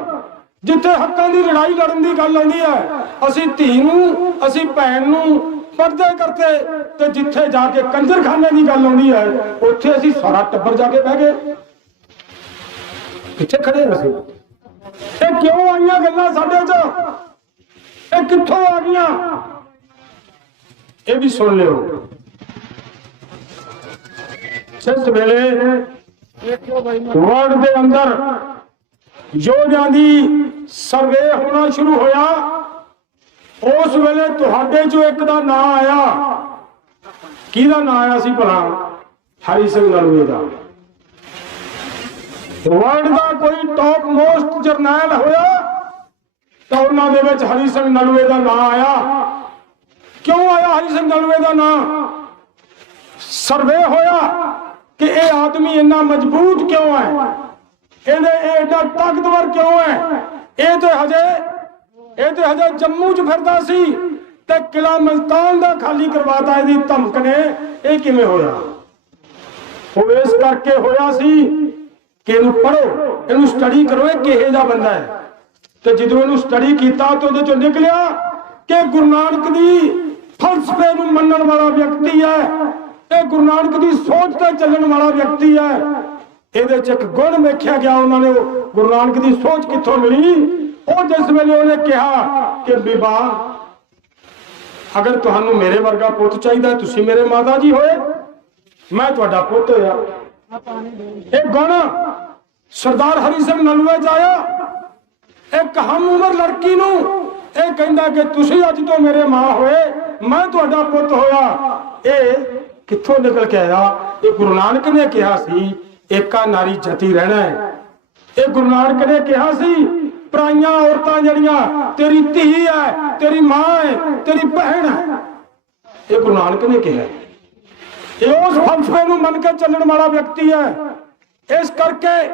जिथे हक्कां दी लड़ाई लड़न दी गल आउंदी है, असीं धी नूं, असीं भैण नूं पढ़दे करते, ते जिथे जाके कंजरखाने की गल आउंदी है, उत्थे असीं सारा टब्बर जाके बह गए। कित्थे खड़े असीं? ये क्यों आईयां गल्लां साडे च? ये कित्थों आ गईयां? ये भी सुन लियो। जिस वेले ਦੇਖਿਓ ਬਾਈ ਵਰਲਡ ਦੇ ਅੰਦਰ ਯੋਧਿਆਂ ਦੀ ਸਰਵੇ ਹੋਣਾ ਸ਼ੁਰੂ ਹੋਇਆ। ਉਸ ਵੇਲੇ ਤੁਹਾਡੇ ਚੋਂ ਇੱਕ ਦਾ ਨਾਂ ਆਇਆ। ਕਿਹਦਾ ਨਾਂ ਆਇਆ ਸੀ ਭਲਾ? ਹਰੀ ਸਿੰਘ ਨਲੂਏ ਦਾ। ਵਰਲਡ ਦਾ ਕੋਈ ਟੌਪ ਮੋਸਟ ਜਰਨੈਲ ਹੋਇਆ ਤਾਂ ਉਹਨਾਂ ਦੇ ਵਿੱਚ ਹਰੀ ਸਿੰਘ ਨਲੂਏ ਦਾ ਨਾਂ ਆਇਆ। ਕਿਉਂ ਆਇਆ ਹਰੀ ਸਿੰਘ ਨਲੂਏ ਦਾ ਨਾਂ? ਸਰਵੇ ਹੋਇਆ ਕਿ ਇਹ ਆਦਮੀ ਇੰਨਾ ਮਜ਼ਬੂਤ ਕਿਉਂ ਹੈ, ਇਹ ਏਡਾ ਤਾਕਤਵਰ ਕਿਉਂ ਹੈ। ਇਹ ਤੇ ਹਜੇ ਜੰਮੂ 'ਚ ਫਿਰਦਾ ਸੀ ਤੇ ਕਿਲਾ ਮਲਤਾਨ ਦਾ ਖਾਲੀ ਕਰਵਾਤਾ ਇਹਦੀ ਧਮਕ ਨੇ। ਇਹ ਕਿਵੇਂ ਹੋਇਆ? ਉਹ ਇਸ ਕਰਕੇ ਹੋਇਆ ਸੀ ਕਿ ਇਹਨੂੰ ਪੜ੍ਹੋ, ਇਹਨੂੰ ਸਟੱਡੀ ਕਰੋ, ਇਹ ਕਿਹੋ ਜਿਹਾ ਬੰਦਾ ਹੈ। ਤੇ ਜਦੋਂ ਇਹਨੂੰ ਸਟੱਡੀ ਕੀਤਾ ਤਾਂ ਉਹਦੇ ਚੋਂ ਨਿਕਲਿਆ ਕਿ ਗੁਰੂ ਨਾਨਕ ਦੀ ਫਲਸਫੇ ਨੂੰ ਮੰਨਣ ਵਾਲਾ ਵਿਅਕਤੀ ਹੈ, ਇਹ ਗੁਰੂ ਨਾਨਕ ਦੀ ਸੋਚ ਤੇ ਚੱਲਣ ਵਾਲਾ ਵਿਅਕਤੀ ਹੈ। ਇਹਦੇ 'ਚ ਇੱਕ ਗੁਣ ਵੇਖਿਆ ਗਿਆ। ਉਹਨਾਂ ਨੇ ਗੁਰੂ ਨਾਨਕ ਦੀ ਸੋਚ ਕਿੱਥੋਂ ਮਿਲੀ? ਉਹ ਜਿਸ ਵੇਲੇ ਉਹਨੇ ਕਿਹਾ ਕਿ ਬੀਬਾ ਅਗਰ ਤੁਹਾਨੂੰ ਮੇਰੇ ਵਰਗਾ ਪੁੱਤ ਚਾਹੀਦਾ, ਤੁਸੀਂ ਮੇਰੇ ਮਾਤਾ ਜੀ ਹੋਏ, ਮੈਂ ਤੁਹਾਡਾ ਪੁੱਤ ਹੋਇਆ। ਇਹ ਗੁਣ ਸਰਦਾਰ ਹਰੀ ਸਿੰਘ ਨਲੂਏ 'ਚ ਆਇਆ। ਇੱਕ ਹਮ ਉਮਰ ਲੜਕੀ ਨੂੰ ਇਹ ਕਹਿੰਦਾ ਕਿ ਤੁਸੀਂ ਅੱਜ ਤੋਂ ਮੇਰੇ ਮਾਂ ਹੋਏ, ਮੈਂ ਤੁਹਾਡਾ ਪੁੱਤ ਹੋਇਆ। ਇਹ ਕਿੱਥੋਂ ਨਿਕਲ ਕੇ ਆਇਆ? ਇਹ ਗੁਰੂ ਨਾਨਕ ਨੇ ਕਿਹਾ ਸੀ ਏਕਾ ਨਾਰੀ ਜਤੀ ਰਹਿਣਾ ਹੈ। ਇਹ ਗੁਰੂ ਨਾਨਕ ਨੇ ਕਿਹਾ ਸੀ ਪਰਾਈਆਂ ਔਰਤਾਂ ਜਿਹੜੀਆਂ ਤੇਰੀ ਧੀ ਹੈ, ਤੇਰੀ ਮਾਂ ਹੈ, ਤੇਰੀ ਭੈਣ ਹੈ। ਇਹ ਗੁਰੂ ਨਾਨਕ ਨੇ ਕਿਹਾ। ਇਹ ਉਸ ਫਲਸਫੇ ਨੂੰ ਮੰਨ ਕੇ ਚੱਲਣ ਵਾਲਾ ਵਿਅਕਤੀ ਹੈ। ਇਸ ਕਰਕੇ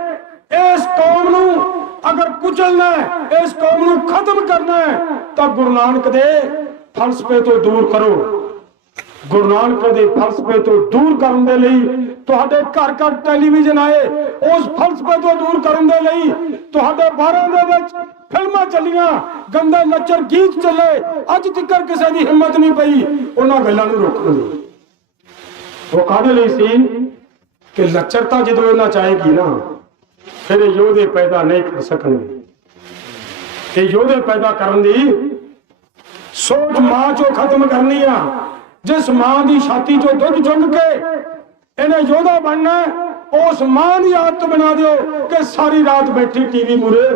ਇਸ ਕੌਮ ਨੂੰ ਅਗਰ ਕੁਚਲਣਾ ਹੈ, ਇਸ ਕੌਮ ਨੂੰ ਖਤਮ ਕਰਨਾ ਹੈ ਤਾਂ ਗੁਰੂ ਨਾਨਕ ਦੇ ਫਲਸਫੇ ਤੋਂ ਦੂਰ ਕਰੋ। ਗੁਰੂ ਨਾਨਕ ਦੇ ਫਲਸਫੇ ਤੋਂ ਦੂਰ ਕਰਨ ਦੇ ਲਈ ਤੁਹਾਡੇ ਘਰ ਘਰ ਟੈਲੀਵਿਜ਼ਨ ਆਏ। ਉਸ ਫਲਸਫੇ ਤੋਂ ਦੂਰ ਕਰਨ ਦੇ ਲਈ ਤੁਹਾਡੇ ਬਾਰਾਂ ਦੇ ਵਿੱਚ ਫਿਲਮਾਂ ਚੱਲੀਆਂ, ਗੰਦੇ ਲੱਚਰ ਗੀਤ ਚੱਲੇ। ਅੱਜ ਤੱਕ ਕਿਸੇ ਦੀ ਹਿੰਮਤ ਨਹੀਂ ਪਈ ਉਹਨਾਂ ਗੱਲਾਂ ਨੂੰ ਰੋਕਣ ਦੀ। ਉਹ ਕਾਹਦੇ ਲਈ ਸੀ ਕਿ ਲੱਚਰਤਾ ਜਦੋਂ ਇਹਨਾਂ ਚਾਹੇਗੀ ਨਾ, ਫਿਰ ਇਹ ਯੋਧੇ ਪੈਦਾ ਨਹੀਂ ਕਰ ਸਕਣਗੇ। ਇਹ ਯੋਧੇ ਪੈਦਾ ਕਰਨ ਦੀ ਸੋਚ ਮਾਂ ਚੋਂ ਖਤਮ ਕਰਨੀ ਆ। ਜਿਸ ਮਾਂ ਦੀ ਛਾਤੀ ਚੋਂ ਦੁੱਧ ਚੁੰਗ ਕੇ ਇਹਨੇ ਯੋਧਾ ਬਣਨਾ, ਉਸ ਮਾਂ ਦੀ ਆਦਤ ਬਣਾ ਦਿਓ ਕਿ ਸਾਰੀ ਰਾਤ ਬੈਠੀ ਟੀਵੀ ਮੂਰੇ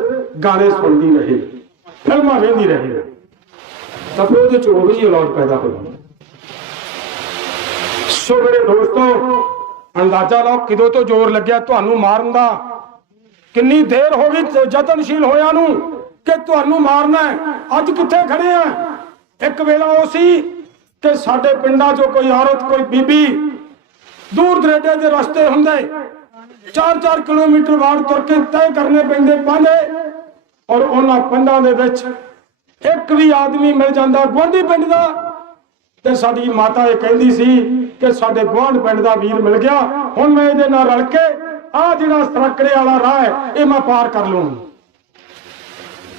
ਗਾਣੇ ਸੁਣਦੀ ਰਹੇ, ਫਿਲਮਾਂ ਵੇਖਦੀ ਰਹੇ, ਤਾਂ ਫਿਰ ਉਹਦੇ ਚ ਉਹੀ ਔਲਾਦ ਪੈਦਾ ਹੋਈ। ਸੋ ਮੇਰੇ ਦੋਸਤੋ, ਅੰਦਾਜ਼ਾ ਲਾਓ ਕਿਦੋਂ ਤੋਂ ਜ਼ੋਰ ਲੱਗਿਆ ਤੁਹਾਨੂੰ ਮਾਰਨ ਦਾ। ਕਿੰਨੀ ਦੇਰ ਹੋ ਗਈ ਯਤਨਸ਼ੀਲ ਹੋਇਆ ਨੂੰ ਕਿ ਤੁਹਾਨੂੰ ਮਾਰਨਾ ਹੈ। ਅੱਜ ਕਿੱਥੇ ਖੜੇ ਆ? ਇੱਕ ਵੇਲਾ ਉਹ ਸੀ ਕਿ ਸਾਡੇ ਪਿੰਡਾਂ 'ਚੋਂ ਕੋਈ ਔਰਤ, ਕੋਈ ਬੀਬੀ ਦੂਰ ਦਰੇਡੇ ਦੇ ਰਸਤੇ ਹੁੰਦੇ 4-4 ਕਿਲੋਮੀਟਰ ਬਾਹਰ ਤੁਰ ਕੇ ਤੈਅ ਕਰਨੇ ਪੈਂਦੇ ਪਾਂਡੇ, ਔਰ ਉਹਨਾਂ ਪਿੰਡਾਂ ਦੇ ਵਿੱਚ ਇੱਕ ਵੀ ਆਦਮੀ ਮਿਲ ਜਾਂਦਾ ਗੁਆਂਢੀ ਪਿੰਡ ਦਾ, ਤੇ ਸਾਡੀ ਮਾਤਾ ਇਹ ਕਹਿੰਦੀ ਸੀ ਕਿ ਸਾਡੇ ਗੁਆਂਢ ਪਿੰਡ ਦਾ ਵੀਰ ਮਿਲ ਗਿਆ, ਹੁਣ ਮੈਂ ਇਹਦੇ ਨਾਲ ਰਲ ਕੇ ਆਹ ਜਿਹੜਾ ਸਰਕੜੇ ਵਾਲਾ ਰਾਹ ਹੈ ਇਹ ਮੈਂ ਪਾਰ ਕਰ ਲੂੰਗੀ,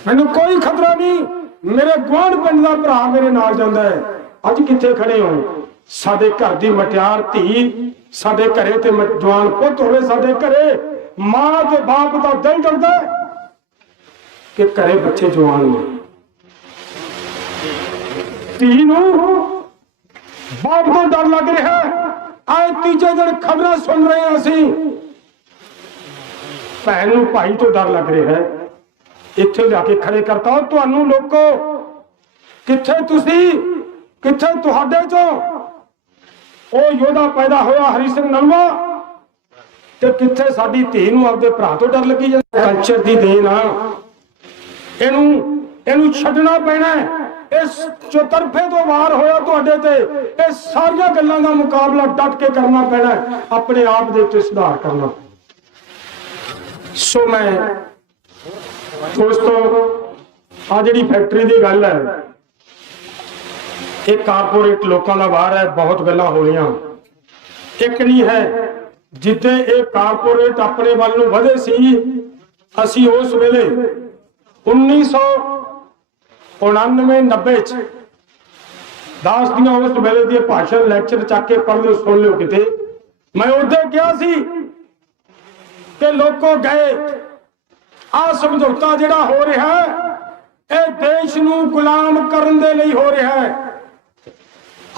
ਮੈਨੂੰ ਕੋਈ ਖਤਰਾ ਨਹੀਂ, ਮੇਰੇ ਗੁਆਂਢ ਪਿੰਡ ਦਾ ਭਰਾ ਮੇਰੇ ਨਾਲ ਜਾਂਦਾ ਹੈ। ਅੱਜ ਕਿੱਥੇ ਖੜੇ ਹੋ? ਸਾਡੇ ਘਰ ਦੀ ਮਟਿਆਰ ਧੀ, ਸਾਡੇ ਘਰੇ ਤੇ ਜਵਾਨ ਪੁੱਤ ਹੋਵੇ, ਸਾਡੇ ਘਰੇ ਮਾਂ ਤੇ ਬਾਪ ਦਾ ਦਿਲ ਡਰਦਾ ਕਿ ਘਰੇ ਬੱਚੇ ਜਵਾਨ ਨੇ, ਧੀ ਨੂੰ ਬਾਪ ਤੋਂ ਡਰ ਲੱਗ ਰਿਹਾ। ਆਏ ਤੀਜੇ ਦਿਨ ਖਬਰਾਂ ਸੁਣ ਰਹੇ ਹਾਂ ਅਸੀਂ, ਭੈਣ ਨੂੰ ਭਾਈ ਤੋਂ ਡਰ ਲੱਗ ਰਿਹਾ ਹੈ। ਇੱਥੇ ਲਿਆ ਕੇ ਖੜੇ ਕਰਤਾ ਤੁਹਾਨੂੰ ਲੋਕੋ। ਕਿੱਥੇ ਤੁਸੀਂ, ਕਿੱਥੇ ਤੁਹਾਡੇ ਚੋਂ ਉਹ ਯੋਧਾ ਪੈਦਾ ਹੋਇਆ ਹਰੀ ਸਿੰਘ ਨਲੂਆ, ਤੇ ਕਿੱਥੇ ਸਾਡੀ ਧੀ ਨੂੰ ਆਪਦੇ ਭਰਾ ਤੋਂ ਡਰ ਲੱਗੀ ਜਾਂਦਾ? ਕਲਚਰ ਦੀ ਦੇਣ ਆ, ਇਹਨੂੰ ਛੱਡਣਾ ਪੈਣਾ। ਇਸ ਚੌਤਰਫੇ ਤੋਂ ਵਾਰ ਹੋਇਆ ਤੁਹਾਡੇ ਤੇ, ਇਹ ਸਾਰੀਆਂ ਗੱਲਾਂ ਦਾ ਮੁਕਾਬਲਾ ਡਟ ਕੇ ਕਰਨਾ ਪੈਣਾ, ਆਪਣੇ ਆਪ ਦੇ ਉੱਤੇ ਸੁਧਾਰ ਕਰਨਾ। ਸੋ ਮੈਂ ਦੋਸਤੋ, ਆ ਜਿਹੜੀ ਫੈਕਟਰੀ ਦੀ ਗੱਲ ਹੈ, ਇਹ ਕਾਰਪੋਰੇਟ ਲੋਕਾਂ ਦਾ ਵਾਰ ਹੈ। ਬਹੁਤ ਗੱਲਾਂ ਹੋਣੀਆਂ, ਇੱਕ ਨਹੀਂ ਹੈ। ਜਿੱਥੇ ਇਹ ਕਾਰਪੋਰੇਟ ਆਪਣੇ ਵੱਲ ਨੂੰ ਵਧੇ ਸੀ, ਅਸੀਂ ਉਸ ਵੇਲੇ 1999-90 ਚ ਦਾਸ ਦੀਆਂ ਉਸ ਵੇਲੇ ਦੇ ਭਾਸ਼ਣ ਲੈਕਚਰ ਚੱਕ ਕੇ ਪੜ੍ਹ ਲਿਓ, ਸੁਣ ਲਿਓ ਕਿਤੇ। ਮੈਂ ਉਹਦੇ ਕਿਹਾ ਸੀ ਕਿ ਲੋਕੋ ਗਏ, ਆ ਸਮਝੌਤਾ ਜਿਹੜਾ ਹੋ ਰਿਹਾ ਇਹ ਦੇਸ਼ ਨੂੰ ਗੁਲਾਮ ਕਰਨ ਦੇ ਲਈ ਹੋ ਰਿਹਾ ਹੈ।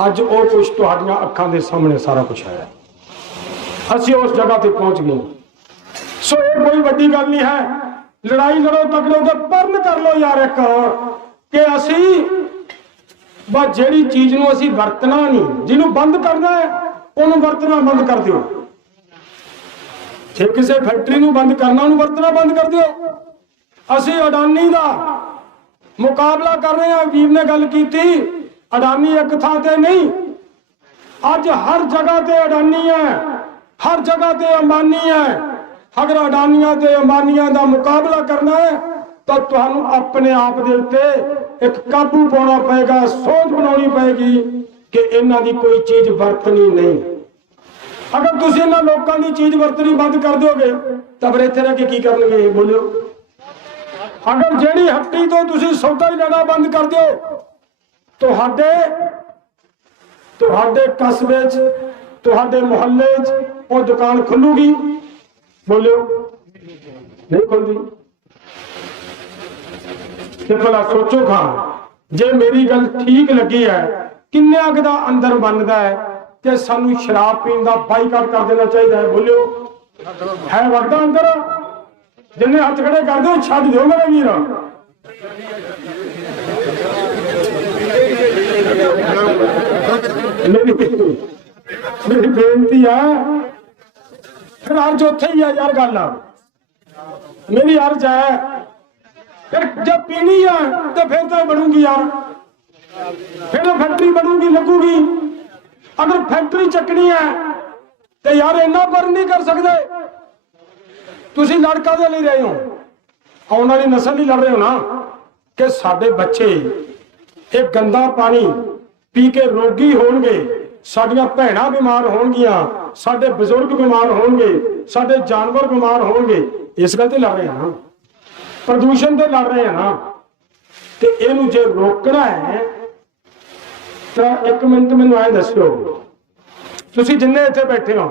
ਅੱਜ ਉਹ ਕੁਝ ਤੁਹਾਡੀਆਂ ਅੱਖਾਂ ਦੇ ਸਾਹਮਣੇ ਸਾਰਾ ਕੁਝ ਹੈ। ਅਸੀਂ ਉਸ ਜਗ੍ਹਾ ਤੇ ਪਹੁੰਚ ਗਏ। सो ये कोई वड्डी गल नहीं है। लड़ाई लड़ो तगड़ो तो परण कर लो यार एक कि असी बस ਜਿਹੜੀ चीज ਨੂੰ ਅਸੀਂ ਵਰਤਣਾ नहीं, ਜਿਹਨੂੰ ਬੰਦ ਕਰਨਾ है ਉਹਨੂੰ ਵਰਤਣਾ ਬੰਦ ਕਰ ਦਿਓ। ਜੇ ਕਿਸੇ ਫੈਕਟਰੀ ਨੂੰ ਬੰਦ ਕਰਨਾ ਉਹਨੂੰ ਵਰਤਣਾ ਬੰਦ ਕਰ ਦਿਓ। ਅਸੀਂ ਅਡਾਨੀ ਦਾ ਮੁਕਾਬਲਾ ਕਰ ਰਹੇ ਹਾਂ। ਵੀਰ ਨੇ ਗੱਲ ਕੀਤੀ ਅਡਾਨੀ ਇੱਕ ਥਾਂ ਤੇ ਨਹੀਂ, ਅੱਜ हर जगह ते अडानी है, हर जगह ते अंबानी है। अगर अडानियां ते अंबानियां का मुकाबला करना है तो तुहानू अपने आप दे उत्ते एक काबू पाना पएगा, सोच बनानी पएगी कि इन्हां दी कोई चीज वरतनी नहीं। अगर तुसीं इन्हां लोकां दी चीज वरतनी बंद कर दोगे तो फिर इत्थे रह के की करनगे बोलियो। अगर जेड़ी हट्टी तो तुसीं सौदा ही लेना बंद कर दो तुहाडे कस्बे च तुहाडे मुहल्ले च वो दुकान खुलूगी बोलियो नहीं खुलती। भला सोचो खां जे मेरी गल ठीक लगी है किन्ने दा अंदर बनता है कि सानू शराब पीने का बाईकाट कर देना चाहिए है बोलियो। है वरदा अंदर जिन्हें हथ खड़े कर दो छड़ दो मेरे वीर। मेरी बेनती है फिर अर्ज उत्थे ही है यार। गल मेरी अर्ज है फिर जब पीनी है तो फिर तो बनूंगी यार, फिर फैक्ट्री बनूंगी लगूगी। अगर फैक्ट्री चकनी है तो यार इन्ना पर नहीं कर सकते। तुसी लड़का दे ले रहे हो, आने वाली नस्ल ही लड़ रहे हो ना कि साडे बच्चे एक गंदा पानी पी के रोगी होणगे, साडियां भैणां बीमार होणगियां, साडे बजुर्ग बीमार होणगे, साडे जानवर बीमार होणगे। इस गल ते लड़ रहे हैं ना, प्रदूषण ते लड़ रहे हैं ना। ते इहनूं जे रोकना है तो एक मिनट मैनूं ऐ दस्सिओ, तुसीं जिन्ने इत्थे बैठे हो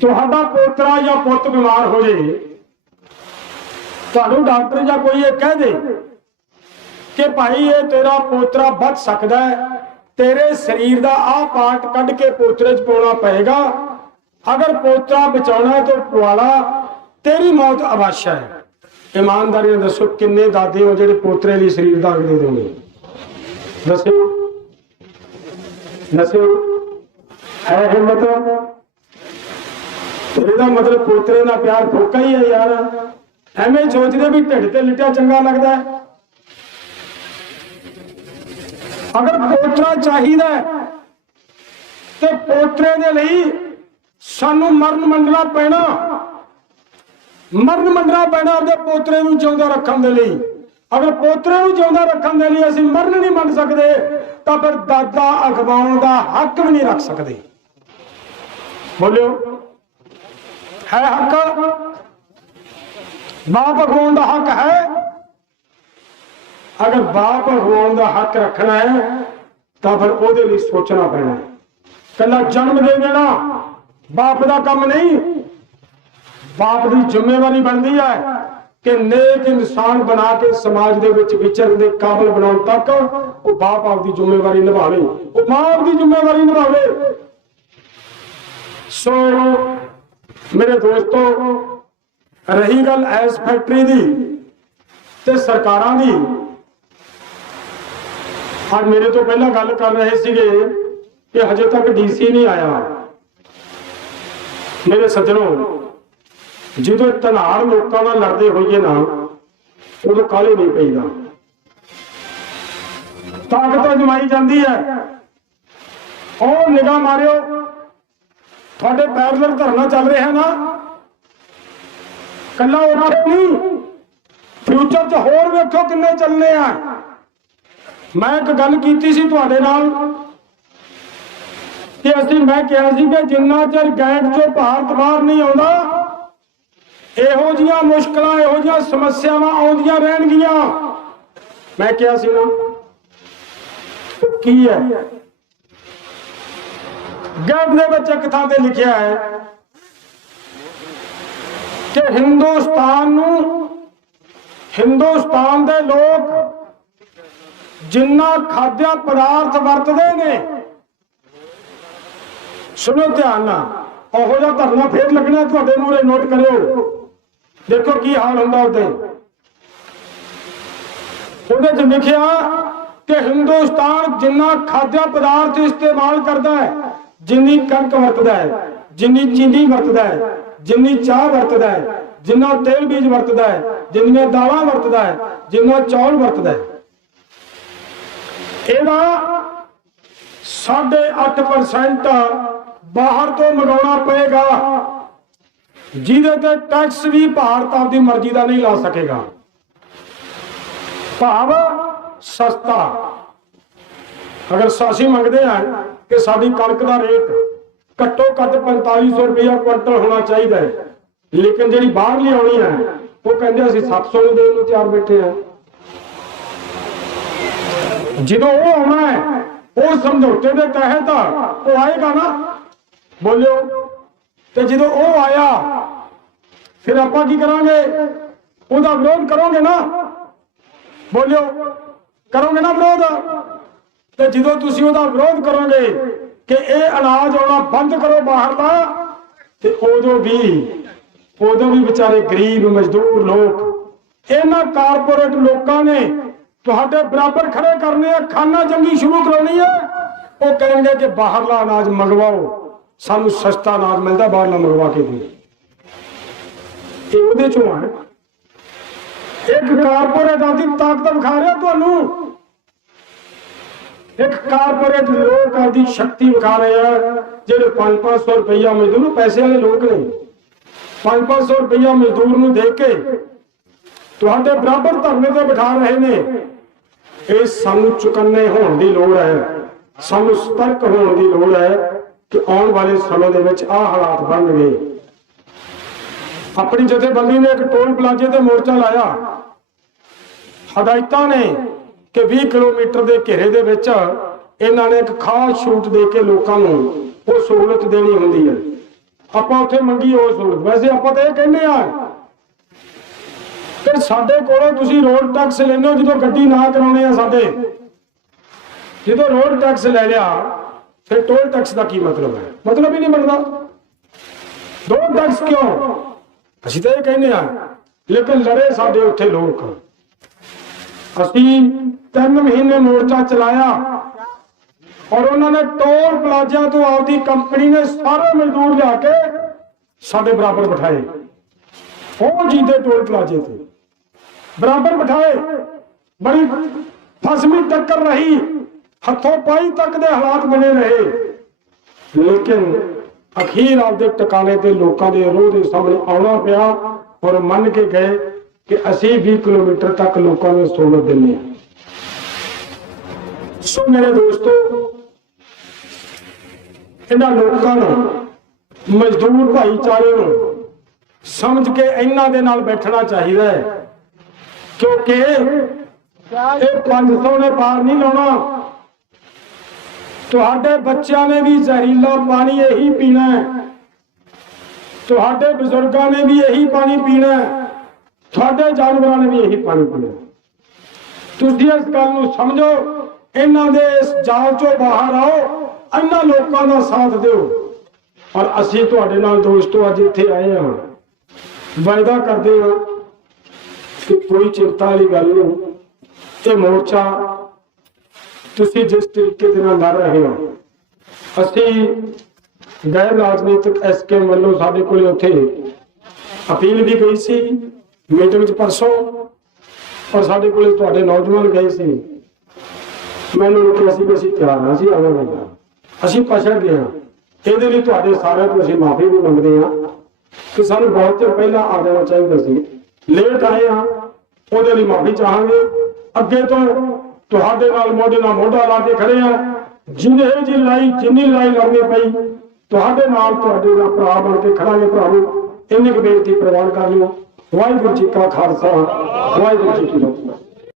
तुहाडा पोतरा या पुੱਤ बीमार हो जाए, तुहानूं डॉक्टर या कोई ये कह दे कि भाई ये तेरा पोतरा बच सकता है, तेरे शरीर का आ पार्ट कढ़ के पोतरे च पाउणा पएगा, अगर पोतरा बचाउणा है तो पवाला, तेरी मौत अवश्य है। ईमानदारी नाल दसो किन्ने दादे हो जिहड़े पोतरे लई शरीर दा अंग दे दोगे? दसो दसो है हिम्मत? तेरा मतलब पोतरे नाल प्यार फोका ही है यार। एवें सोचदे भी ढिड ते लिटिया चंगा लगता है। अगर पोतरा चाहिए तो पोतरे दे लई सानू मरण मंडला पैना, मरण मंडला पैना अपने पोतरे नूं जिउंदा रखण दे लई। अगर पोतरे नूं जिउंदा रखण दे लई असीं मरण नहीं मंड सकते तो फिर दादा अखवाउण दा हक भी नहीं रख सकते। बोलियो है हक? बाप अखवाउण दा हक है? अगर बाप अखवाउण दा हक रखना है तो फिर ਉਹਦੇ ਲਈ सोचना पैना। कला जन्म दे देना बाप का काम नहीं, बाप की जिम्मेवारी बनती है कि नेक इंसान बना के समाज के विचरण के काबिल बनाने तक वो बाप आपकी जिम्मेवारी निभावे, वो मां आपकी जिम्मेवारी निभावे। सो मेरे दोस्तों, रही गल इस फैक्ट्री की ते सरकारां दी, आज मेरे तो पहला गल कर रहे सीगे कि हजे तक डीसी नहीं आया। मेरे सज्जनों, जो धनाड़ लोगों नाल लड़ते होइए ना उदों काले नहीं पईदा, ताकत अजमाई जाती है। और निगाह मारियो, थोड़े पैरलर धरना चल रहा है ना, कला उत्थे नहीं, फ्यूचर च होर वेखो किन्ने चलने आ। मैं एक गल कीती सी तुहाडे नाल कि असीं मैं कहा सी कि जिन्ना चਿਰ गैट चो भारत बाहर नहीं आउंदा इहो जिहियां मुश्किलां इहो जिहियां समस्यावां आउंदियां रहणगीਆਂ। मैं कहा सी ना की है गैट दे विच एक थां ते लिखिया है कि हिंदुस्तान दे लोग जिन्ना खाद्य पदार्थ वरतते ने, सुनो ध्यान नाल, ਉਹੋ ਜਿਹਾ ਧਰਨਾ ਫੇਰ ਲੱਗਣਾ ਤੁਹਾਡੇ ਮੂਹਰੇ, ਨੋਟ ਕਰਿਓ। ਦੇਖੋ ਕੀ ਹਾਲ ਹੁੰਦਾ ਉਹਦੇ ਚ ਲਿਖਿਆ ਕਿ ਹਿੰਦੁਸਤਾਨ ਜਿੰਨਾ ਖਾद्य ਪਦਾਰਥ ਇਸਤੇਮਾਲ ਕਰਦਾ ਹੈ, ਜਿੰਨੀ ਕਣਕ ਵਰਤਦਾ ਹੈ, ਜਿੰਨੀ ਚੀਨੀ ਵਰਤਦਾ ਹੈ, ਜਿੰਨੀ ਚਾਹ ਵਰਤਦਾ ਹੈ, ਜਿੰਨਾ ਤੇਲ ਬੀਜ ਵਰਤਦਾ ਹੈ, ਜਿੰਨੀਆਂ ਦਾਲਾਂ ਵਰਤਦਾ ਹੈ, ਜਿੰਨਾ ਚੌਲ ਵਰਤਦਾ ਹੈ, ਇਹਦਾ 8.5% ਬਾਹਰ ਤੋਂ ਮੰਗਾਉਣਾ ਪਏਗਾ, ਜਿਹਦੇ ਤੇ ਟੈਕਸ ਵੀ ਭਾਰਤ ਆਪਦੀ ਮਰਜ਼ੀ ਦਾ ਨਹੀਂ ਲਾ ਸਕੇਗਾ। ਭਾਵ ਸਸਤਾ। ਅਗਰ ਅਸੀਂ ਮੰਗਦੇ ਹਾਂ ਕਿ ਸਾਡੀ ਕਣਕ ਦਾ ਰੇਟ ਘੱਟੋ ਘੱਟ 4500 ਰੁਪਇਆ ਕੁਇੰਟਲ ਹੋਣਾ ਚਾਹੀਦਾ ਹੈ, ਲੇਕਿਨ ਜਿਹੜੀ ਬਾਹਰ ਲਿਆਉਣੀ ਹੈ ਉਹ ਕਹਿੰਦੇ ਅਸੀਂ 700 ਨੂੰ ਦੇਣ ਨੂੰ ਤਿਆਰ ਬੈਠੇ ਆ। ਜਦੋਂ ਉਹ ਆਉਣਾ ਹੈ ਉਹ ਸਮਝੌਤੇ ਦੇ ਤਹਿਤ ਉਹ ਆਏਗਾ ਨਾ, ਬੋਲਿਓ। ਤੇ ਜਦੋਂ ਉਹ ਆਇਆ ਫਿਰ ਆਪਾਂ ਕੀ ਕਰਾਂਗੇ? ਉਹਦਾ ਵਿਰੋਧ ਕਰੋਗੇ ਨਾ, ਬੋਲਿਓ, ਕਰੋਗੇ ਨਾ ਵਿਰੋਧ? ਤੇ ਜਦੋਂ ਤੁਸੀਂ ਉਹਦਾ ਵਿਰੋਧ ਕਰੋਗੇ ਕਿ ਇਹ ਅਨਾਜ ਆਉਣਾ ਬੰਦ ਕਰੋ ਬਾਹਰਲਾ, ਤੇ ਉਦੋਂ ਵੀ ਵਿਚਾਰੇ ਗਰੀਬ ਮਜ਼ਦੂਰ ਲੋਕ, ਇਹਨਾਂ ਕਾਰਪੋਰੇਟ ਲੋਕਾਂ ਨੇ ਤੁਹਾਡੇ ਬਰਾਬਰ ਖੜੇ ਕਰਨੇ ਆ, ਖਾਨਾ ਜੰਗੀ ਸ਼ੁਰੂ ਕਰਾਉਣੀ ਹੈ। ਉਹ ਕਹਿਣਗੇ ਕਿ ਬਾਹਰਲਾ ਅਨਾਜ ਮੰਗਵਾਓ, ਸਾਨੂੰ ਸਸਤਾ ਅਨਾਜ ਮਿਲਦਾ, ਬਾਹਰਲਾ ਮੰਗਵਾ ਕੇ ਦਿਓ। ਇਹ ਉਹਦੇ ਚੋਂ ਆ। ਇੱਕ ਕਾਰਪੋਰੇਟ ਆਪਦੀ ਤਾਕਤ ਵਿਖਾ ਰਿਹਾ ਤੁਹਾਨੂੰ, ਇੱਕ ਕਾਰਪੋਰੇਟ ਲੋਕ ਆਪਦੀ ਸ਼ਕਤੀ ਵਿਖਾ ਰਹੇ ਆ, ਜਿਹੜੇ 500 ਰੁਪਇਆ ਮਜ਼ਦੂਰ ਨੂੰ, ਪੈਸੇ ਵਾਲੇ ਲੋਕ ਨੇ, 500 ਰੁਪਇਆ ਮਜ਼ਦੂਰ ਨੂੰ ਦੇ ਕੇ ਤੁਹਾਡੇ ਬਰਾਬਰ ਧਰਨੇ ਤੇ ਬਿਠਾ ਰਹੇ ਨੇ। ਇਹ ਸਾਨੂੰ ਚੁਕੰਨੇ ਹੋਣ ਦੀ ਲੋੜ ਹੈ, ਸਾਨੂੰ ਸਤਰਕ ਹੋਣ ਦੀ ਲੋੜ ਹੈ ਕਿ ਆਉਣ ਵਾਲੇ ਸਮੇਂ ਦੇ ਵਿੱਚ ਆਹ ਹਾਲਾਤ ਬਣਨਗੇ। ਆਪਣੀ ਜਥੇਬੰਦੀ ਨੇ ਇੱਕ ਟੋਲ ਪਲਾਜ਼ੇ ਤੇ ਮੋਰਚਾ ਲਾਇਆ। ਹਦਾਇਤਾਂ ਨੇ ਕਿ 20 ਕਿਲੋਮੀਟਰ ਦੇ ਘੇਰੇ ਦੇ ਵਿੱਚ ਇਹਨਾਂ ਨੇ ਇੱਕ ਖਾਸ ਛੂਟ ਦੇ ਕੇ ਲੋਕਾਂ ਨੂੰ ਉਹ ਸਹੂਲਤ ਦੇਣੀ ਹੁੰਦੀ ਹੈ। ਆਪਾਂ ਉੱਥੇ ਮੰਗੀ ਉਹ ਸਹੂਲਤ। ਵੈਸੇ ਆਪਾਂ ਤਾਂ ਇਹ ਕਹਿੰਦੇ ਆ ਕਿ ਸਾਡੇ ਕੋਲੋਂ ਤੁਸੀਂ ਰੋਡ ਟੈਕਸ ਲੈਂਦੇ ਹੋ, ਜਦੋਂ ਗੱਡੀ ਨਾ ਕਰਾਉਣੇ ਆ ਸਾਡੇ, ਜਦੋਂ ਰੋਡ ਟੈਕਸ ਲੈ ਲਿਆ ਫਿਰ ਟੋਲ ਟੈਕਸ ਦਾ ਕੀ ਮਤਲਬ ਹੈ? ਮਤਲਬ ਹੀ ਨਹੀਂ ਬਣਦਾ। ਰੋਡ ਟੈਕਸ ਕਿਉਂ? ਅਸੀਂ ਤਾਂ ਇਹ ਕਹਿੰਦੇ ਆ, ਲੇਕਿਨ ਲੜੇ ਸਾਡੇ ਉੱਥੇ ਲੋਕ। ਅਸੀਂ 3 ਮਹੀਨੇ ਮੋਰਚਾ ਚਲਾਇਆ ਔਰ ਉਹਨਾਂ ਨੇ ਟੋਲ ਪਲਾਜ਼ਿਆਂ ਤੋਂ ਆਪਦੀ ਕੰਪਨੀ ਨੇ ਸਾਰੇ ਮਜ਼ਦੂਰ ਲਿਆ ਕੇ ਸਾਡੇ ਬਰਾਬਰ ਬਿਠਾਏ। ਉਹ ਜੀਦੇ ਟੋਲ ਪਲਾਜ਼ੇ ਤੇ ਬਰਾਬਰ ਬਿਠਾਏ। ਬੜੀ ਫਸਵੀਂ ਟੱਕਰ ਰਹੀ, ਹੱਥੋਂ ਪਾਈ ਤੱਕ ਦੇ ਹਾਲਾਤ ਬਣੇ ਰਹੇ, ਲੇਕਿਨ ਅਖੀਰ ਆਪਦੇ ਟਿਕਾਣੇ ਤੇ ਲੋਕਾਂ ਦੇ ਰੋਹ ਦੇ ਸਾਹਮਣੇ ਆਉਣਾ ਪਿਆ ਔਰ ਮੰਨ ਕੇ ਗਏ ਕਿ ਅਸੀਂ 20 ਕਿਲੋਮੀਟਰ ਤੱਕ ਲੋਕਾਂ ਨੂੰ ਸਹੂਲਤ ਦਿੰਦੇ ਹਾਂ। ਸੋ ਮੇਰੇ ਦੋਸਤੋ, ਇਹਨਾਂ ਲੋਕਾਂ ਨੂੰ, ਮਜ਼ਦੂਰ ਭਾਈਚਾਰੇ ਨੂੰ ਸਮਝ ਕੇ ਇਹਨਾਂ ਦੇ ਨਾਲ ਬੈਠਣਾ ਚਾਹੀਦਾ ਹੈ, ਕਿਉਂਕਿ ਇਹ 500 ਨੇ ਪਾਰ ਨਹੀਂ ਲਾਉਣਾ। ਤੁਹਾਡੇ ਬੱਚਿਆਂ ਨੇ ਵੀ ਜ਼ਹਿਰੀਲਾ ਪਾਣੀ ਇਹੀ ਪੀਣਾ ਹੈ, ਤੁਹਾਡੇ ਬਜ਼ੁਰਗਾਂ ਨੇ ਵੀ ਇਹੀ ਪਾਣੀ ਪੀਣਾ ਹੈ, ਤੁਹਾਡੇ ਜਾਨਵਰਾਂ ਨੇ ਵੀ ਇਹੀ ਪਾਣੀ ਪੀਣਾ। ਤੁਸੀਂ ਇਸ ਗੱਲ ਨੂੰ ਸਮਝੋ, ਇਹਨਾਂ ਦੇ ਇਸ ਜਾਲ ਚੋਂ ਬਾਹਰ ਆਓ, ਇਹਨਾਂ ਲੋਕਾਂ ਦਾ ਸਾਥ ਦਿਓ। ਔਰ ਅਸੀਂ ਤੁਹਾਡੇ ਨਾਲ ਦੋਸਤੋ ਅੱਜ ਇੱਥੇ ਆਏ ਹਾਂ, ਵਾਅਦਾ ਕਰਦੇ ਹਾਂ ਕਿ ਕੋਈ ਚਿੰਤਾ ਵਾਲੀ ਗੱਲ ਨਹੀਂ। ਇਹ ਮੋਰਚਾ ਤੁਸੀਂ ਜਿਸ ਤਰੀਕੇ ਦੇ ਨਾਲ ਲੜ ਰਹੇ ਹੋ, ਅਸੀਂ ਗੈਰ ਰਾਜਨੀਤਿਕ ਐਸਕੇਐਮ ਵੱਲੋਂ ਸਾਡੇ ਕੋਲ ਉੱਥੇ ਅਪੀਲ ਵੀ ਗਈ ਸੀ ਮੀਟਿੰਗ ਚ ਪਰਸੋਂ, ਔਰ ਸਾਡੇ ਕੋਲ ਤੁਹਾਡੇ ਨੌਜਵਾਨ ਗਏ ਸੀ। ਮੈਨੂੰ ਰੁਕਿਆ ਸੀ ਕਿ ਅਸੀਂ ਤਿਆਰ ਹਾਂ, ਅਸੀਂ ਆਵਾਂਗੇ। ਅਸੀਂ ਪਛੜ ਗਏ ਹਾਂ। ਇਹਦੇ ਲਈ ਤੁਹਾਡੇ ਸਾਰਿਆਂ ਤੋਂ ਅਸੀਂ ਮਾਫੀ ਵੀ ਮੰਗਦੇ ਹਾਂ ਕਿ ਸਾਨੂੰ ਬਹੁਤ ਚਿਰ ਪਹਿਲਾਂ ਆ ਜਾਣਾ ਚਾਹੀਦਾ ਸੀ, ਲੇਟ ਆਏ ਹਾਂ, ਉਹਦੇ ਲਈ ਮਾਫੀ ਚਾਹਾਂਗੇ। ਅੱਗੇ ਤੋਂ ਤੁਹਾਡੇ ਨਾਲ ਮੋਢੇ ਨਾਲ ਮੋਢਾ ਲਾ ਕੇ ਖੜੇ ਆ। ਜਿੰਨੀ ਲੜਾਈ ਲੜਨੀ ਪਈ, ਤੁਹਾਡੇ ਨਾਲ ਭਰਾ ਬਣ ਕੇ ਖੜਾਂਗੇ। ਭਰਾਵੋ, ਇੰਨੀ ਕੁ ਬੇਨਤੀ ਪ੍ਰਵਾਨ ਕਰ ਲਿਓ। ਵਾਹਿਗੁਰੂ ਜੀ ਕਾ ਖਾਲਸਾ, ਵਾਹਿਗੁਰੂ ਜੀ ਕੀ ਫਤਿਹ।